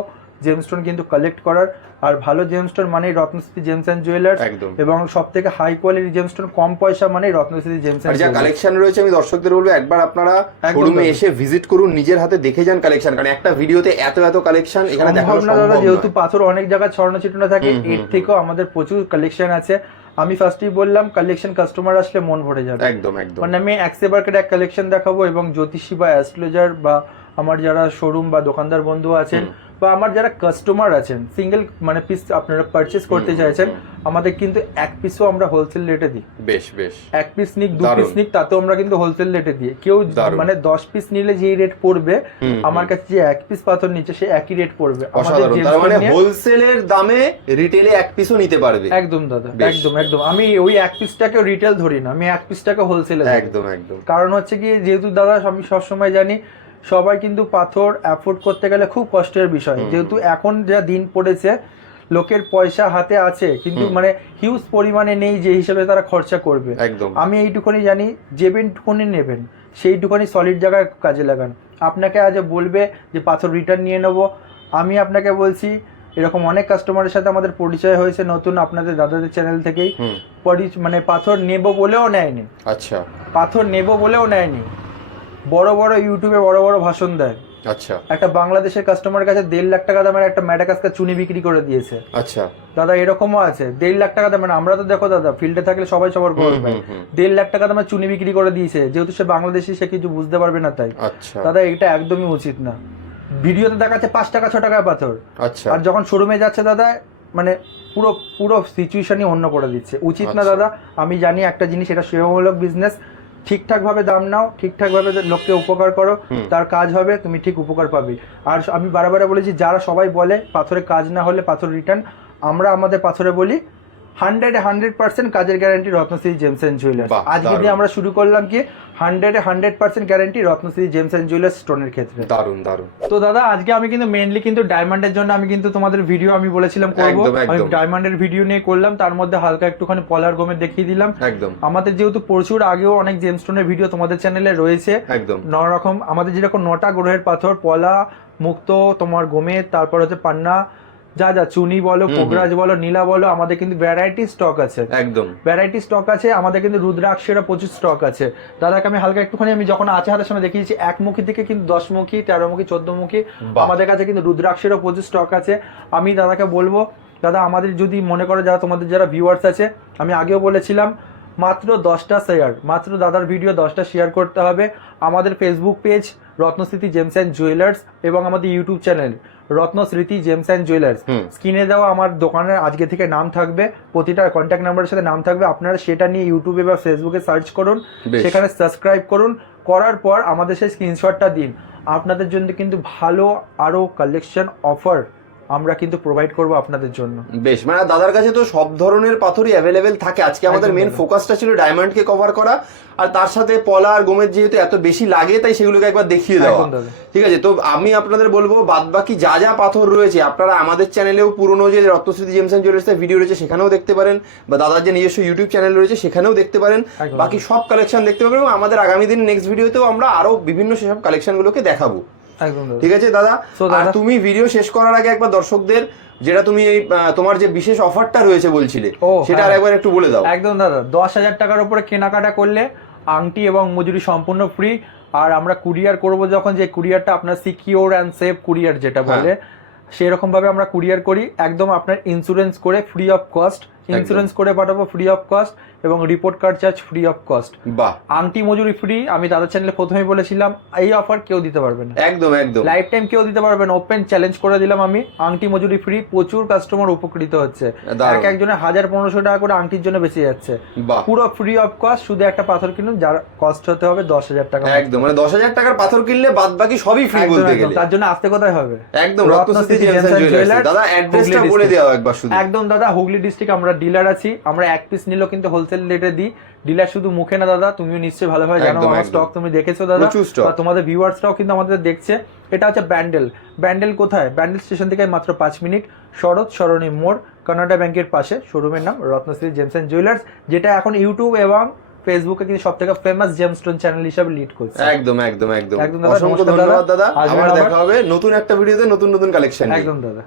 জেমস্টোন কিন্তু কালেক্ট করার। আর ভালো জেমস্টোন মানেই রত্নশ্রী জেমস অ্যান্ড জুয়েলার্স, এবং সব থেকে হাই কোয়ালিটি জেমস্টোন কম পয়সা মানেই রত্নশ্রী জেমস অ্যান্ড যা কালেকশন রয়েছে আমি দর্শকদের বলবো একবার আপনারা শোরুমে এসে ভিজিট করুন, নিজের হাতে দেখে যান কালেকশন, কারণ একটা ভিডিওতে এত এত কালেকশন এখানে দেখানো সম্ভব না। যেহেতু পাথর অনেক জায়গায় ছড়ানো ছিটানো থাকে, এর থেকেও আমাদের প্রচুর কালেকশন আছে। আমি ফার্স্টেই বললাম কালেকশন কাস্টমার আসলে মন ভরে যাবে। একদম একদম। মানে আমি এক্সেবারকের এক কালেকশন দেখাবো, এবং জ্যোতিষী বা অ্যাস্ট্রোলজার বা আমার যারা শোরুম বা দোকানদার বন্ধু আছেন বা আমার যারা কাস্টমার আছেন, সিঙ্গেল মানে পিস আপনারা পারচেস করতে চাইছেন, আমাদের কিন্তু এক পিসও আমরা হোলসেল রেটে দিই। বেশ বেশ। এক পিস নিক, দু পিস নিক, তাতেও আমরা কিন্তু হোলসেল রেটে দিই। কেউ মানে 10 পিস নিলে যেই রেট পড়বে, আমার কাছে যে এক পিস পাথর নিচ্ছে সে একই রেট পড়বে। আমাদের তার মানে হোলসেলের দামে রিটেলে এক পিসও নিতে পারবে। একদম দাদা, একদম একদম। আমি ওই এক পিসটাকে রিটেল ধরি না, আমি এক পিসটাকে হোলসেলে ধরি। একদম একদম। কারণ হচ্ছে কি, যেহেতু দাদা আমি সবসময় জানি সবাই কিন্তু পাথর অ্যাফোর্ড করতে গেলে খুব কষ্টের বিষয়। যেহেতু এখন যা দিন পড়েছে, লোকের পয়সা হাতে আছে কিন্তু মানে হিউজ পরিমাণে নেই যে হিসেবে তারা খরচা করবে। একদম। আমি এইটুকুনি জানি, যেটুকুনি নেবেন সেইটুকুনি সলিড জায়গায় কাজে লাগান। আপনাকে আজ বলবে যে পাথর রিটার্ন নিয়ে নেবো, আমি আপনাকে বলছি এরকম অনেক কাস্টমারের সাথে আমাদের পরিচয় হয়েছে নতুন আপনাদের দাদাদের চ্যানেল থেকেই, মানে পাথর নেব বলেও নেয়নি। আচ্ছা। পাথর নেব বলেও নেয়নি, বড় বড় ইউটিউবে বড় বড় ভাষণ দেয়। আচ্ছা। একটা বাংলাদেশের কাস্টমারের কাছে 1.5 লাখ টাকা দামের একটা ম্যাডাগাস্কার চুনি বিক্রি করে দিয়েছে। আচ্ছা দাদা, এরকমও আছে 1.5 লাখ টাকা দামের। আমরা তো দেখো দাদা, ফিল্ডে থাকলে সবাই সবার খবর পায়। 1.5 লাখ টাকা দামের চুনি বিক্রি করে দিয়েছে, যেহেতু সে বাংলাদেশি, সে কিছু বুঝতে পারবে না তাই। আচ্ছা দাদা, এটা একদমই উচিত না। ভিডিওতে দেখাচ্ছে 5 টাকা 6 টাকা পাথর, আচ্ছা, আর যখন শোরুমে যাচ্ছে দাদা মানে পুরো পুরো সিচুয়েশনই অন্য করে দিচ্ছে। উচিত না দাদা। আমি জানি একটা জিনিস, এটা সেবামূলক বিজনেস, ঠিকঠাক ভাবে দাম নাও, ঠিকঠাক ভাবে লোককে উপকার করো, তার কাজ হবে, তুমি ঠিক উপকার পাবে। আর আমি বারবার বলেছি, যারা সবাই বলে পাথরে কাজ না হলে পাথর রিটার্ন, আমরা আমাদের পাথরে বলি 100% কাজের guarantee Ratnashree gems and jewellers. আজকে দিয়ে আমরা শুরু করলাম কি 100% guarantee Ratnashree gems and jewellers স্টোনের ক্ষেত্রে। দারুন দারুন। তো দাদা, আজকে আমি কিন্তু মেইনলি কিন্তু ডায়মন্ডের জন্য আমি কিন্তু তোমাদের ভিডিও আমি বলেছিলাম করবো, আমি ডায়মন্ডের ভিডিও নিয়ে করলাম, তার মধ্যে হালকা একটুখানি পলার গোমে দেখিয়ে দিলাম। একদম। আমাদের যেহেতু প্রচুর আগেও অনেক জেমস্টোনের ভিডিও তোমাদের চ্যানেলে রয়েছে, একদম রকম আমাদের যেরকম 9টা গ্রহের পাথর, পলা, মুক্ত, তোমার গোমেদ, তারপর হচ্ছে পান্না, যা যা চুনি বলো, পোগরাজ বলো, নীলা বলো, আমাদের কিন্তু ভ্যারাইটি স্টক আছে। একদম ভ্যারাইটি স্টক আছে আমাদের, কিন্তু রুদ্রাক্ষেরও প্রচুর স্টক আছে। দাদাকে আমি হালকা একটুখানি, আমি যখন আছে হাতের সামনে দেখিয়েছি, 1 মুখী থেকে কিন্তু 10 মুখী, 13 মুখী, 14 মুখী আমাদের কাছে কিন্তু রুদ্রাক্ষেরও প্রচুর স্টক আছে। আমি দাদাকে বলবো, দাদা আমাদের যদি মনে করো, যারা তোমাদের যারা ভিউয়ার্স আছে, আমি আগেও বলেছিলাম মাত্র 10টা শেয়ার, মাত্র দাদার ভিডিও 10টা শেয়ার করতে হবে। আমাদের Facebook page Ratnasmriti gems and jewellers, এবং আমাদের YouTube channel Ratnasmriti gems and jewellers, স্ক্রিনে দেওয়া আমার দোকানের আজকে থেকে নাম থাকবে, প্রতিটা কন্ট্যাক্ট নাম্বারের সাথে নাম থাকবে। আপনারা সেটা নিয়ে ইউটিউবে বা ফেসবুকে সার্চ করুন, সেখানে সাবস্ক্রাইব করুন, করার পর আমাদের সেই স্ক্রিনশটটা দিন। আপনাদের জন্য কিন্তু ভালো আরো কালেকশন অফার আমরা কিন্তু প্রোভাইড করব আপনাদের জন্য। বেশ, মানে দাদার কাছে তো সব ধরনের পাথরই অ্যাভেলেবেল থাকে। আজকে আমাদের মেন ফোকাসটা ছিল ডায়মন্ডকে কভার করা, আর তার সাথে পলা আর গোমেদ যেহেতু এত বেশি লাগে, তাই সেগুলোকে একবার দেখিয়ে দেওয়া। ঠিক আছে, তো আমি আপনাদের বলবো বাদ বাকি যা যা পাথর রয়েছে আপনারা আমাদের চ্যানেলেও পুরনো যে রত্নস্মৃতি জেমস অ্যান্ড জুয়েলার্সের ভিডিও রয়েছে সেখানেও দেখতে পারেন, বা দাদার যে নিজস্ব ইউটিউব চ্যানেল রয়েছে সেখানেও দেখতে পারেন। বাকি সব কালেকশন দেখতে পাবেন, এবং আমাদের আগামী দিন নেক্সট ভিডিওতেও আমরা আরো বিভিন্ন সেসব কালেকশনগুলোকে দেখাবো। ঠিক আছে দাদা, আর তুমি ভিডিও শেষ করার আগে একবার দর্শকদের যেটা তুমি এই তোমার যে বিশেষ অফারটা রয়েছে বলছিলে, সেটা আরেকবার একটু বলে দাও। একদম দাদা, 10,000 টাকার উপরে কেনাকাটা করলে আংটি এবং মজুরি সম্পূর্ণ ফ্রি। আর আমরা কুরিয়ার করব যখন, যে কুরিয়ারটা আপনার সিকিউর অ্যান্ড সেফ কুরিয়ার যেটা বলে, সেরকম ভাবে আমরা কুরিয়ার করি। একদম আপনার ইন্স্যুরেন্স করে ফ্রি অফ কস্ট, ইন্স্যুরেন্স করে পাঠাবো ফ্রি অফ কস্ট, এবং report card charge free of cost. আংটি মজুরি ফ্রি, আমি দাদার চ্যানেলে প্রথমেই বলেছিলাম এই অফার কেউ দিতে পারবে না, একদম একদম লাইফ টাইম কেউ দিতে পারবে না। ওপেন চ্যালেঞ্জ করে দিলাম আমি, আংটি মজুরি ফ্রি। প্রচুর কাস্টমার উপকৃত হচ্ছে, একজনের 1000-1500 টাকা করে আংটির জন্য বেঁচে যাচ্ছে, পুরো ফ্রি অফ কস্ট। শুধু একটা পাথর কিনুন, যার কস্ট হতে হবে 10,000 টাকা। একদম, মানে 10,000 টাকার পাথর কিনলে বাদ বাকি সবই ফ্রি বলতে গেলে। তার জন্য আসতে কোথায় হবে? একদম রত্নস্মৃতি জেমস অ্যান্ড জুয়েলার্স। দাদা অ্যাড্রেসটা বলে দাও একবার শুধু। একদম দাদা, হুগলি ডিস্ট্রিক্ট আমরা ডিলার আছি, আমরা এক পিস নিলেও কিন্তু হোলসেল রেটে দিই। ডিলার শুধু মুখে না দাদা, তুমিও নিশ্চয়ই ভালোভাবে জানো, আমার স্টক তুমি দেখেছো দাদা, বা তোমাদের ভিউয়ার্সরাও কিন্তু আমাদের দেখছে। এটা হচ্ছে ব্যান্ডেল। ব্যান্ডেল কোথায়? ব্যান্ডেল স্টেশন থেকে মাত্র 5 মিনিট, শরৎ সরণি মোড়, কানাডা ব্যাংকের পাশে। শোরুমের নাম রত্নশ্রী জেমস এন্ড জুয়েলার্স, যেটা এখন ইউটিউব এবং ফেসবুকে কিন্তু সব থেকে ফেমাস জেমস্টোন চ্যানেল হিসেবে লিড করছে। একদম একদম একদম, অসংখ্য ধন্যবাদ দাদা। আবার দেখা হবে নতুন একটা ভিডিওতে নতুন নতুন কালেকশন। একদম দাদা।